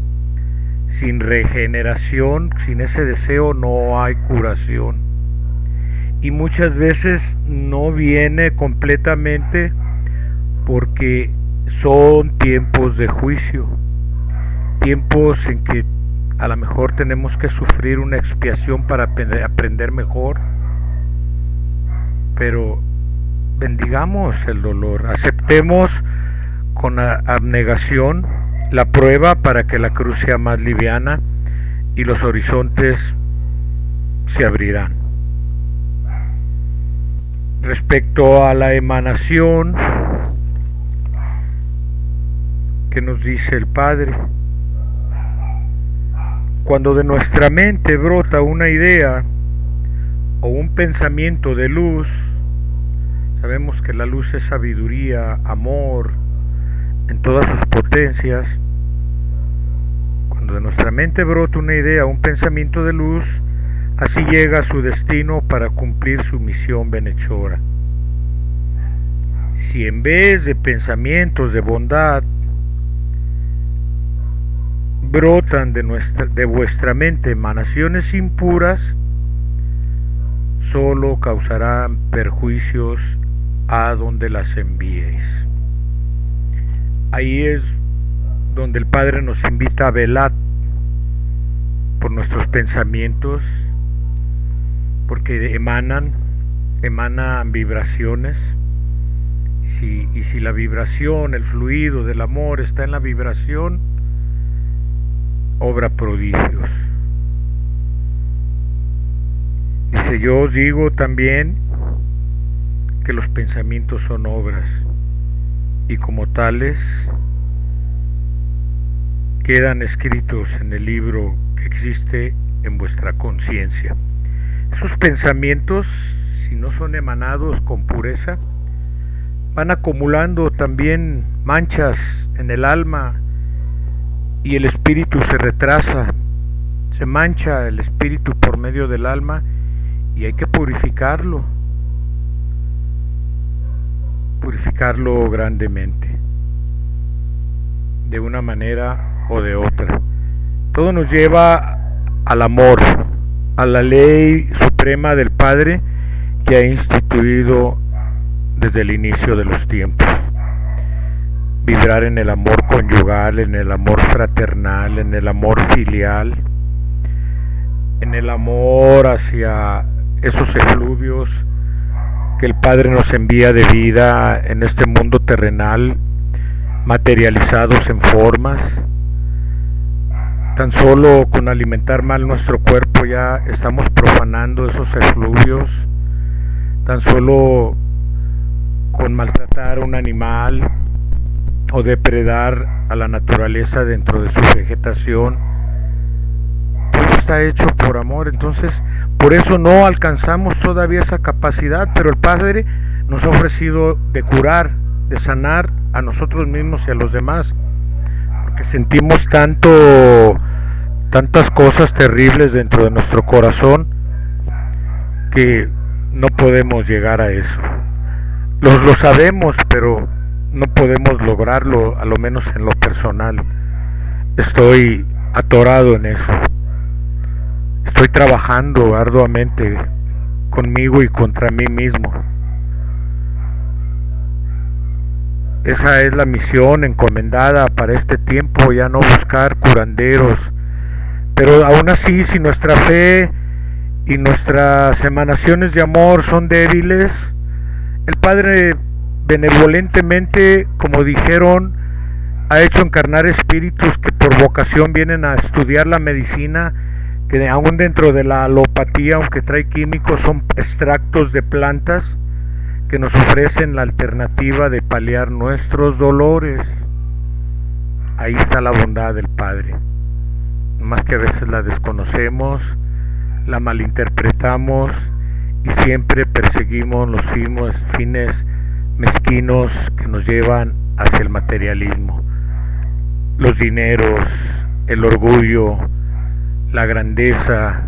sin regeneración, sin ese deseo, no hay curación. Y muchas veces no viene completamente porque son tiempos de juicio, tiempos en que a lo mejor tenemos que sufrir una expiación para aprender mejor, pero bendigamos el dolor, aceptemos con abnegación la prueba para que la cruz sea más liviana y los horizontes se abrirán. Respecto a la emanación que nos dice el Padre, cuando de nuestra mente brota una idea o un pensamiento de luz, sabemos que la luz es sabiduría, amor, en todas sus potencias. Cuando de nuestra mente brota una idea o un pensamiento de luz, así llega a su destino para cumplir su misión benhechora. Si en vez de pensamientos de bondad brotan de vuestra mente emanaciones impuras, solo causarán perjuicios a donde las enviéis. Ahí es donde el Padre nos invita a velar por nuestros pensamientos, porque emanan vibraciones, y si la vibración, el fluido del amor está en la vibración, obra prodigios. Dice, yo os digo también que los pensamientos son obras, y como tales quedan escritos en el libro que existe en vuestra conciencia. Esos pensamientos, si no son emanados con pureza, van acumulando también manchas en el alma y el espíritu se retrasa, se mancha el espíritu por medio del alma y hay que purificarlo grandemente, de una manera o de otra. Todo nos lleva al amor, a la ley suprema del Padre que ha instituido desde el inicio de los tiempos. Vibrar en el amor conyugal, en el amor fraternal, en el amor filial, en el amor hacia esos efluvios que el Padre nos envía de vida en este mundo terrenal, materializados en formas. Tan solo con alimentar mal nuestro cuerpo ya estamos profanando esos efluvios. Tan solo con maltratar a un animal o depredar a la naturaleza dentro de su vegetación, todo está hecho por amor. Entonces, por eso no alcanzamos todavía esa capacidad, pero el Padre nos ha ofrecido de curar, de sanar a nosotros mismos y a los demás, porque sentimos tantas cosas terribles dentro de nuestro corazón que no podemos llegar a eso. Lo sabemos, pero no podemos lograrlo, a lo menos en lo personal. Estoy atorado en eso. Estoy trabajando arduamente conmigo y contra mí mismo. Esa es la misión encomendada para este tiempo, ya no buscar curanderos. Pero aún así, si nuestra fe y nuestras emanaciones de amor son débiles, el Padre benevolentemente, como dijeron, ha hecho encarnar espíritus que por vocación vienen a estudiar la medicina, que aún dentro de la alopatía, aunque trae químicos, son extractos de plantas que nos ofrecen la alternativa de paliar nuestros dolores. Ahí está la bondad del Padre, más que a veces la desconocemos, la malinterpretamos y siempre perseguimos los fines mezquinos que nos llevan hacia el materialismo, los dineros, el orgullo, la grandeza,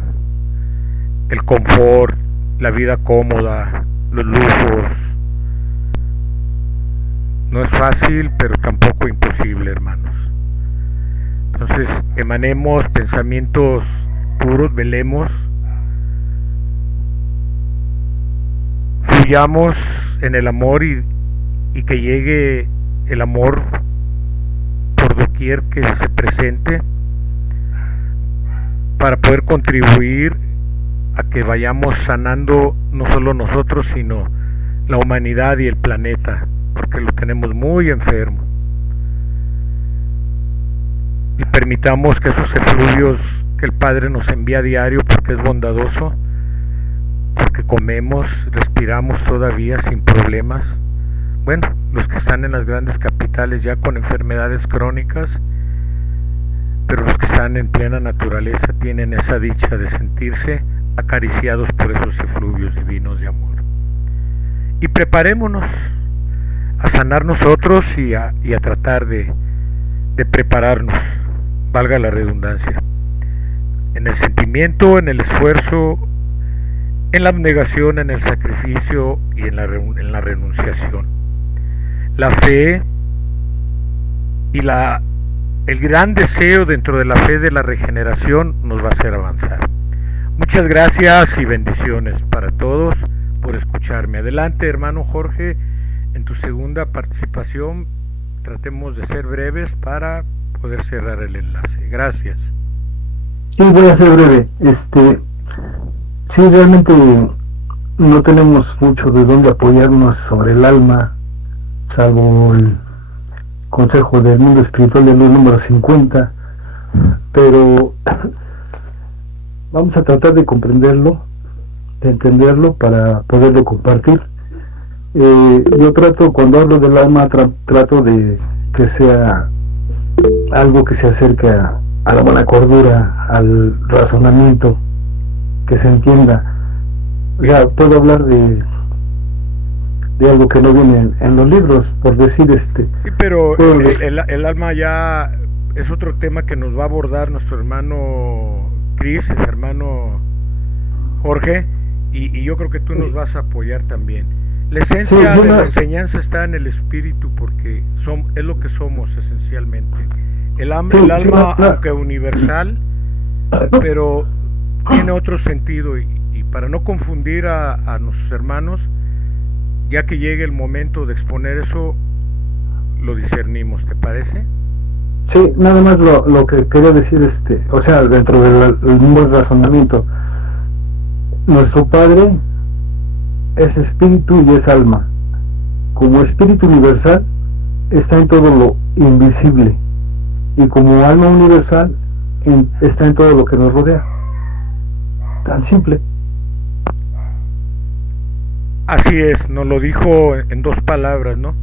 el confort, la vida cómoda, los lujos. No es fácil, pero tampoco imposible, hermanos. Entonces, emanemos pensamientos puros, velemos, fluyamos en el amor y que llegue el amor por doquier que se presente, para poder contribuir a que vayamos sanando no solo nosotros, sino la humanidad y el planeta, porque lo tenemos muy enfermo. Y permitamos que esos efluvios que el Padre nos envía a diario, porque es bondadoso, porque comemos, respiramos todavía sin problemas. Bueno, los que están en las grandes capitales ya con enfermedades crónicas, pero los que están en plena naturaleza tienen esa dicha de sentirse acariciados por esos efluvios divinos de amor. Y preparémonos a sanar nosotros y a tratar de prepararnos, valga la redundancia, en el sentimiento, en el esfuerzo, en la abnegación, en el sacrificio y en la renunciación. La fe y el gran deseo dentro de la fe de la regeneración nos va a hacer avanzar. Muchas gracias y bendiciones para todos por escucharme. Adelante, hermano Jorge, en tu segunda participación. Tratemos de ser breves para poder cerrar el enlace. Gracias. Sí, voy a ser breve. Sí, realmente no tenemos mucho de dónde apoyarnos sobre el alma, salvo el Consejo del Mundo Espiritual de Luz número 50, pero vamos a tratar de comprenderlo, de entenderlo para poderlo compartir. Yo cuando hablo del alma, trato de que sea algo que se acerque a la buena cordura, al razonamiento, que se entienda. Ya puedo hablar de algo que no viene en los libros, por decir Sí, pero el alma ya es otro tema que nos va a abordar nuestro hermano Cris, el hermano Jorge, y yo creo que tú nos vas a apoyar también. La esencia de la enseñanza está en el espíritu, porque es lo que somos esencialmente. El alma, aunque universal, pero tiene otro sentido, y para no confundir a nuestros hermanos, ya que llegue el momento de exponer eso, lo discernimos, ¿te parece? Sí, nada más lo que quería decir, o sea, dentro del mismo razonamiento, nuestro Padre es espíritu y es alma. Como espíritu universal está en todo lo invisible, y como alma universal está en todo lo que nos rodea. Tan simple. Así es, nos lo dijo en dos palabras, ¿no?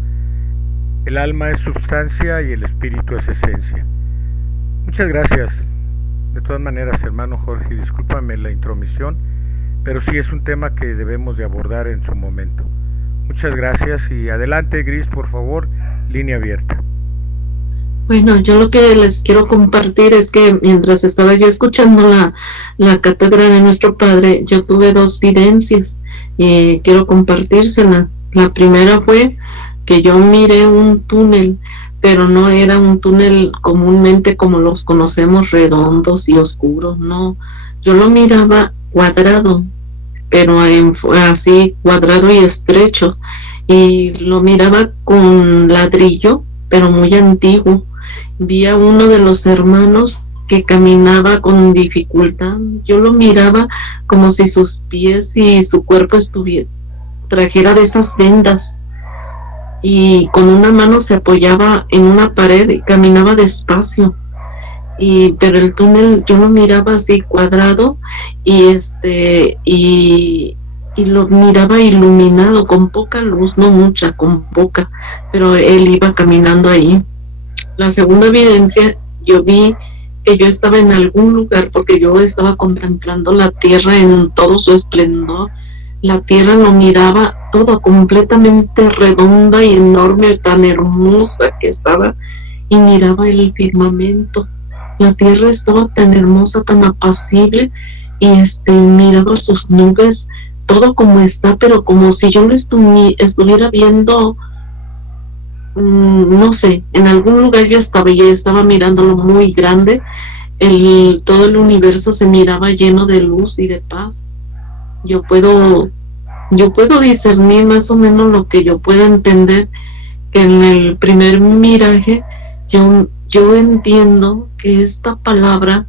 El alma es substancia y el espíritu es esencia. Muchas gracias. De todas maneras, hermano Jorge, discúlpame la intromisión, pero sí es un tema que debemos de abordar en su momento. Muchas gracias y adelante, Gris, por favor, línea abierta. Bueno, yo lo que les quiero compartir es que mientras estaba yo escuchando la cátedra de nuestro Padre, yo tuve dos videncias y quiero compartírselas. La primera fue que yo miré un túnel, pero no era un túnel comúnmente como los conocemos, redondos y oscuros, no. Yo lo miraba cuadrado, pero así cuadrado y estrecho, y lo miraba con ladrillo, pero muy antiguo. Vi a uno de los hermanos que caminaba con dificultad. Yo lo miraba como si sus pies y su cuerpo trajera de esas vendas, y con una mano se apoyaba en una pared y caminaba despacio. Pero el túnel yo lo miraba así cuadrado, y lo miraba iluminado, con poca luz, no mucha, con poca, pero él iba caminando ahí. La segunda evidencia, yo vi que yo estaba en algún lugar, porque yo estaba contemplando la tierra en todo su esplendor. La tierra lo miraba todo completamente redonda y enorme, tan hermosa que estaba, y miraba el firmamento. La tierra estaba tan hermosa, tan apacible, y miraba sus nubes, todo como está, pero como si yo lo estuviera viendo, no sé, en algún lugar yo estaba mirándolo muy grande. Todo el universo se miraba lleno de luz y de paz. Yo puedo discernir más o menos lo que yo puedo entender, que en el primer miraje yo entiendo que esta palabra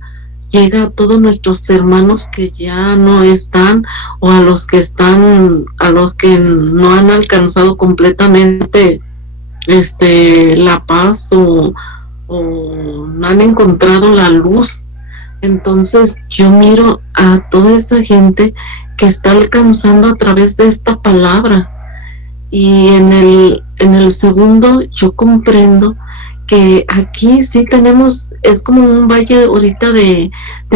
llega a todos nuestros hermanos que ya no están, o a los que no han alcanzado completamente la paz, o no han encontrado la luz. Entonces yo miro a toda esa gente que está alcanzando a través de esta palabra, y en el segundo yo comprendo que aquí sí tenemos, es como un valle ahorita de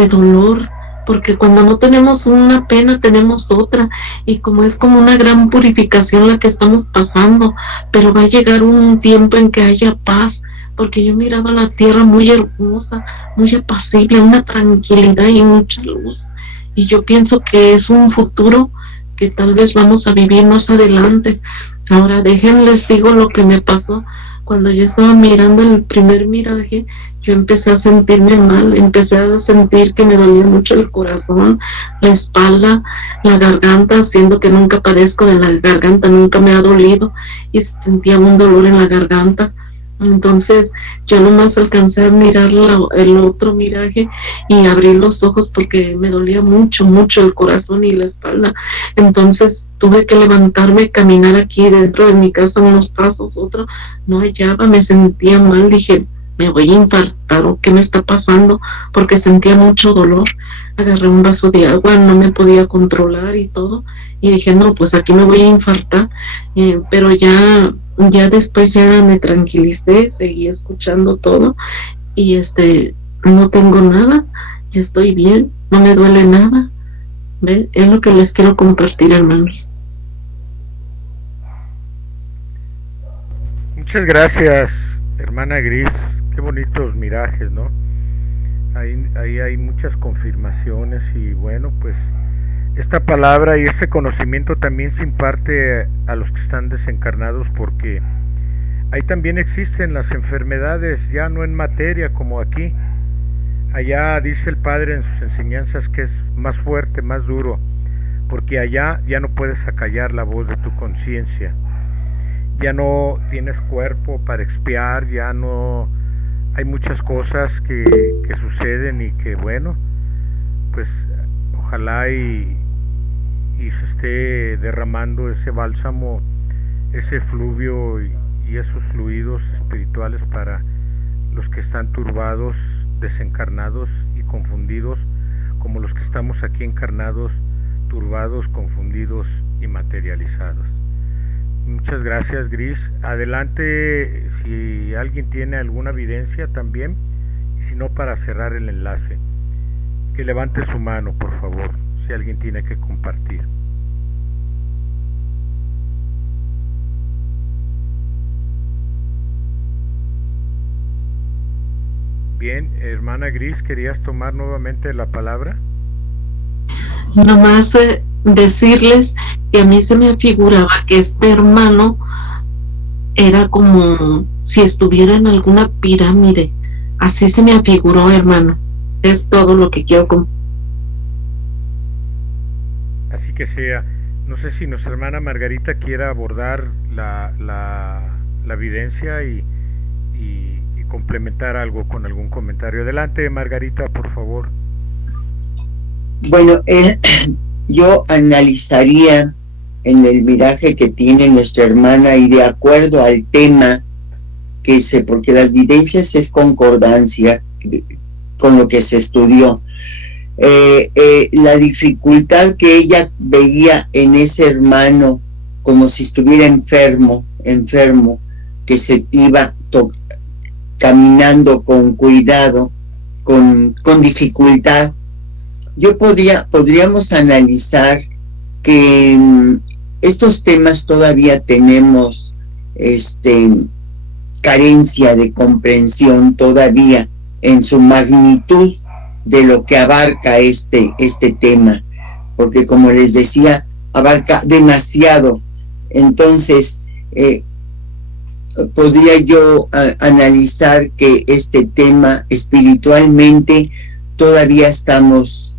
dolor, porque cuando no tenemos una pena tenemos otra, y como es como una gran purificación la que estamos pasando, pero va a llegar un tiempo en que haya paz, porque yo miraba la tierra muy hermosa, muy apacible, una tranquilidad y mucha luz, y yo pienso que es un futuro que tal vez vamos a vivir más adelante. Ahora déjenles digo lo que me pasó. Cuando yo estaba mirando el primer miraje, yo empecé a sentirme mal, empecé a sentir que me dolía mucho el corazón, la espalda, la garganta, siendo que nunca padezco de la garganta, nunca me ha dolido, y sentía un dolor en la garganta. Entonces yo nomás alcancé a mirar el otro miraje y abrí los ojos porque me dolía mucho el corazón y la espalda. Entonces tuve que levantarme, caminar aquí dentro de mi casa unos pasos, otro, no hallaba, me sentía mal, dije, me voy a infartar o qué me está pasando, porque sentía mucho dolor. Agarré un vaso de agua, no me podía controlar y todo, y dije, no, pues aquí me voy a infartar, pero ya después ya me tranquilicé, seguí escuchando todo, y no tengo nada, ya estoy bien, no me duele nada. ¿Ven? Es lo que les quiero compartir, hermanos. Muchas gracias, hermana Gris. Qué bonitos mirajes, ¿no? Ahí hay muchas confirmaciones, y bueno, pues esta palabra y este conocimiento también se imparte a los que están desencarnados, porque ahí también existen las enfermedades, ya no en materia como aquí. Allá dice el Padre en sus enseñanzas que es más fuerte, más duro, porque allá ya no puedes acallar la voz de tu conciencia, ya no tienes cuerpo para expiar, ya no hay muchas cosas que suceden, y que bueno, pues ojalá y se esté derramando ese bálsamo, ese fluvio y esos fluidos espirituales para los que están turbados, desencarnados y confundidos, como los que estamos aquí encarnados, turbados, confundidos y materializados. Muchas gracias, Gris. Adelante, si alguien tiene alguna evidencia también, y si no, para cerrar el enlace, que levante su mano, por favor, si alguien tiene que compartir. Bien, hermana Gris, ¿querías tomar nuevamente la palabra? Nomás decirles que a mí se me figuraba que este hermano era como si estuviera en alguna pirámide. Así se me afiguró, hermano. Es todo lo que quiero Así que sea. No sé si nuestra hermana Margarita quiera abordar la evidencia y complementar algo con algún comentario. Adelante, Margarita, por favor. Bueno, yo analizaría en el miraje que tiene nuestra hermana, y de acuerdo al tema porque las vivencias es concordancia con lo que se estudió, la dificultad que ella veía en ese hermano, como si estuviera enfermo, que se iba caminando con cuidado, con dificultad. Podríamos analizar que estos temas todavía tenemos carencia de comprensión todavía en su magnitud de lo que abarca este tema, porque como les decía, abarca demasiado. Entonces podría yo analizar que este tema espiritualmente todavía estamos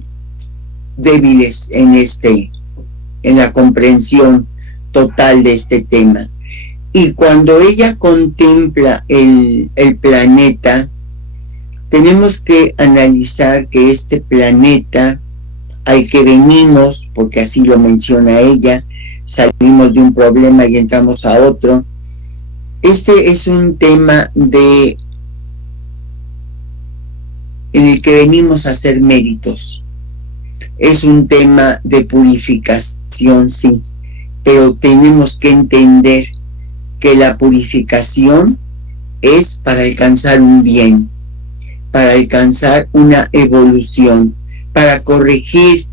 débiles en la comprensión total de este tema. Y cuando ella contempla el planeta, tenemos que analizar que este planeta al que venimos, porque así lo menciona ella, salimos de un problema y entramos a otro. Este es un tema en el que venimos a hacer méritos. Es un tema de purificación, sí, pero tenemos que entender que la purificación es para alcanzar un bien, para alcanzar una evolución, para corregir,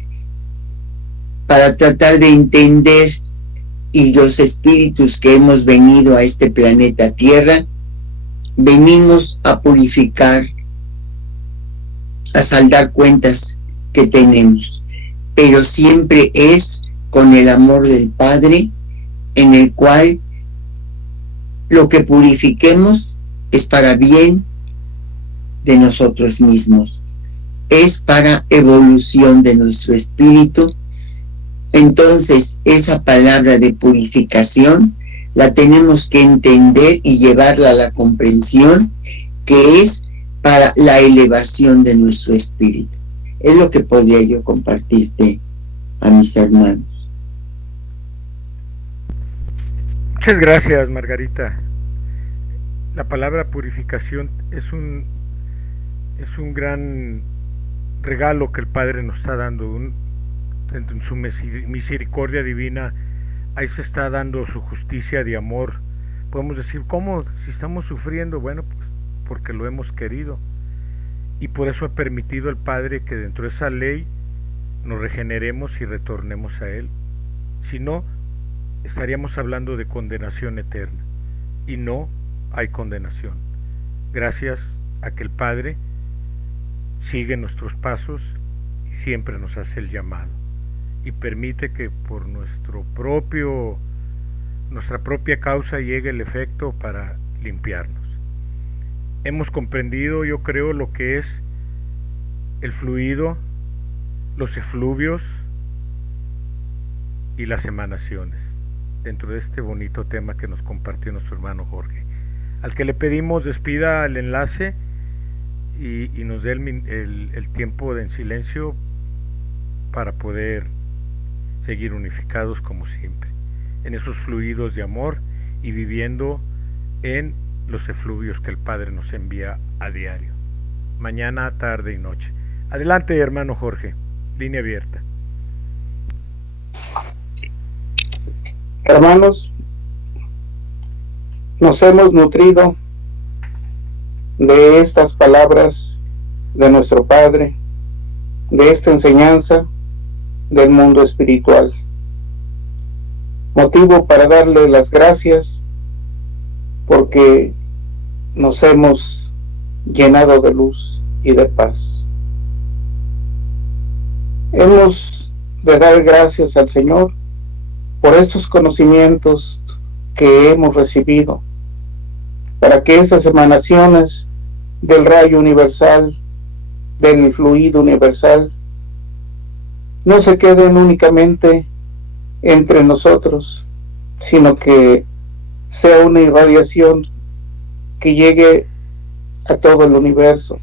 para tratar de entender, y los espíritus que hemos venido a este planeta Tierra, venimos a purificar, a saldar cuentas que tenemos, pero siempre es con el amor del Padre, en el cual lo que purifiquemos es para bien de nosotros mismos, es para evolución de nuestro espíritu. Entonces, esa palabra de purificación la tenemos que entender y llevarla a la comprensión, que es para la elevación de nuestro espíritu. Es lo que podría yo compartirte a mis hermanos. Muchas gracias, Margarita. La palabra purificación es un gran regalo que el Padre nos está dando. En su misericordia divina, ahí se está dando su justicia de amor. Podemos decir, ¿cómo? Si estamos sufriendo, bueno, pues porque lo hemos querido. Y por eso ha permitido el Padre que dentro de esa ley nos regeneremos y retornemos a Él. Si no, estaríamos hablando de condenación eterna. Y no hay condenación. Gracias a que el Padre sigue nuestros pasos y siempre nos hace el llamado. Y permite que por nuestra propia causa llegue el efecto para limpiarnos. Hemos comprendido, yo creo, lo que es el fluido, los efluvios y las emanaciones dentro de este bonito tema que nos compartió nuestro hermano Jorge, al que le pedimos despida el enlace y nos dé el tiempo en silencio para poder seguir unificados como siempre, en esos fluidos de amor y viviendo en los efluvios que el Padre nos envía a diario, mañana, tarde y noche. Adelante, hermano Jorge, línea abierta. Hermanos, nos hemos nutrido de estas palabras de nuestro Padre, de esta enseñanza del mundo espiritual. Motivo para darle las gracias porque nos hemos llenado de luz y de paz. Hemos de dar gracias al Señor por estos conocimientos que hemos recibido, para que esas emanaciones del rayo universal, del fluido universal, no se queden únicamente entre nosotros, sino que sea una irradiación que llegue a todo el universo,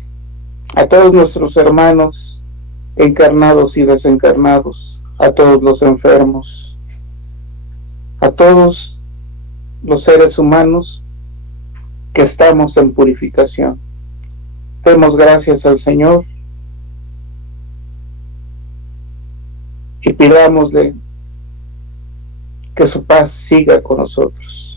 a todos nuestros hermanos encarnados y desencarnados, a todos los enfermos, a todos los seres humanos que estamos en purificación. Demos gracias al Señor y pidámosle que su paz siga con nosotros.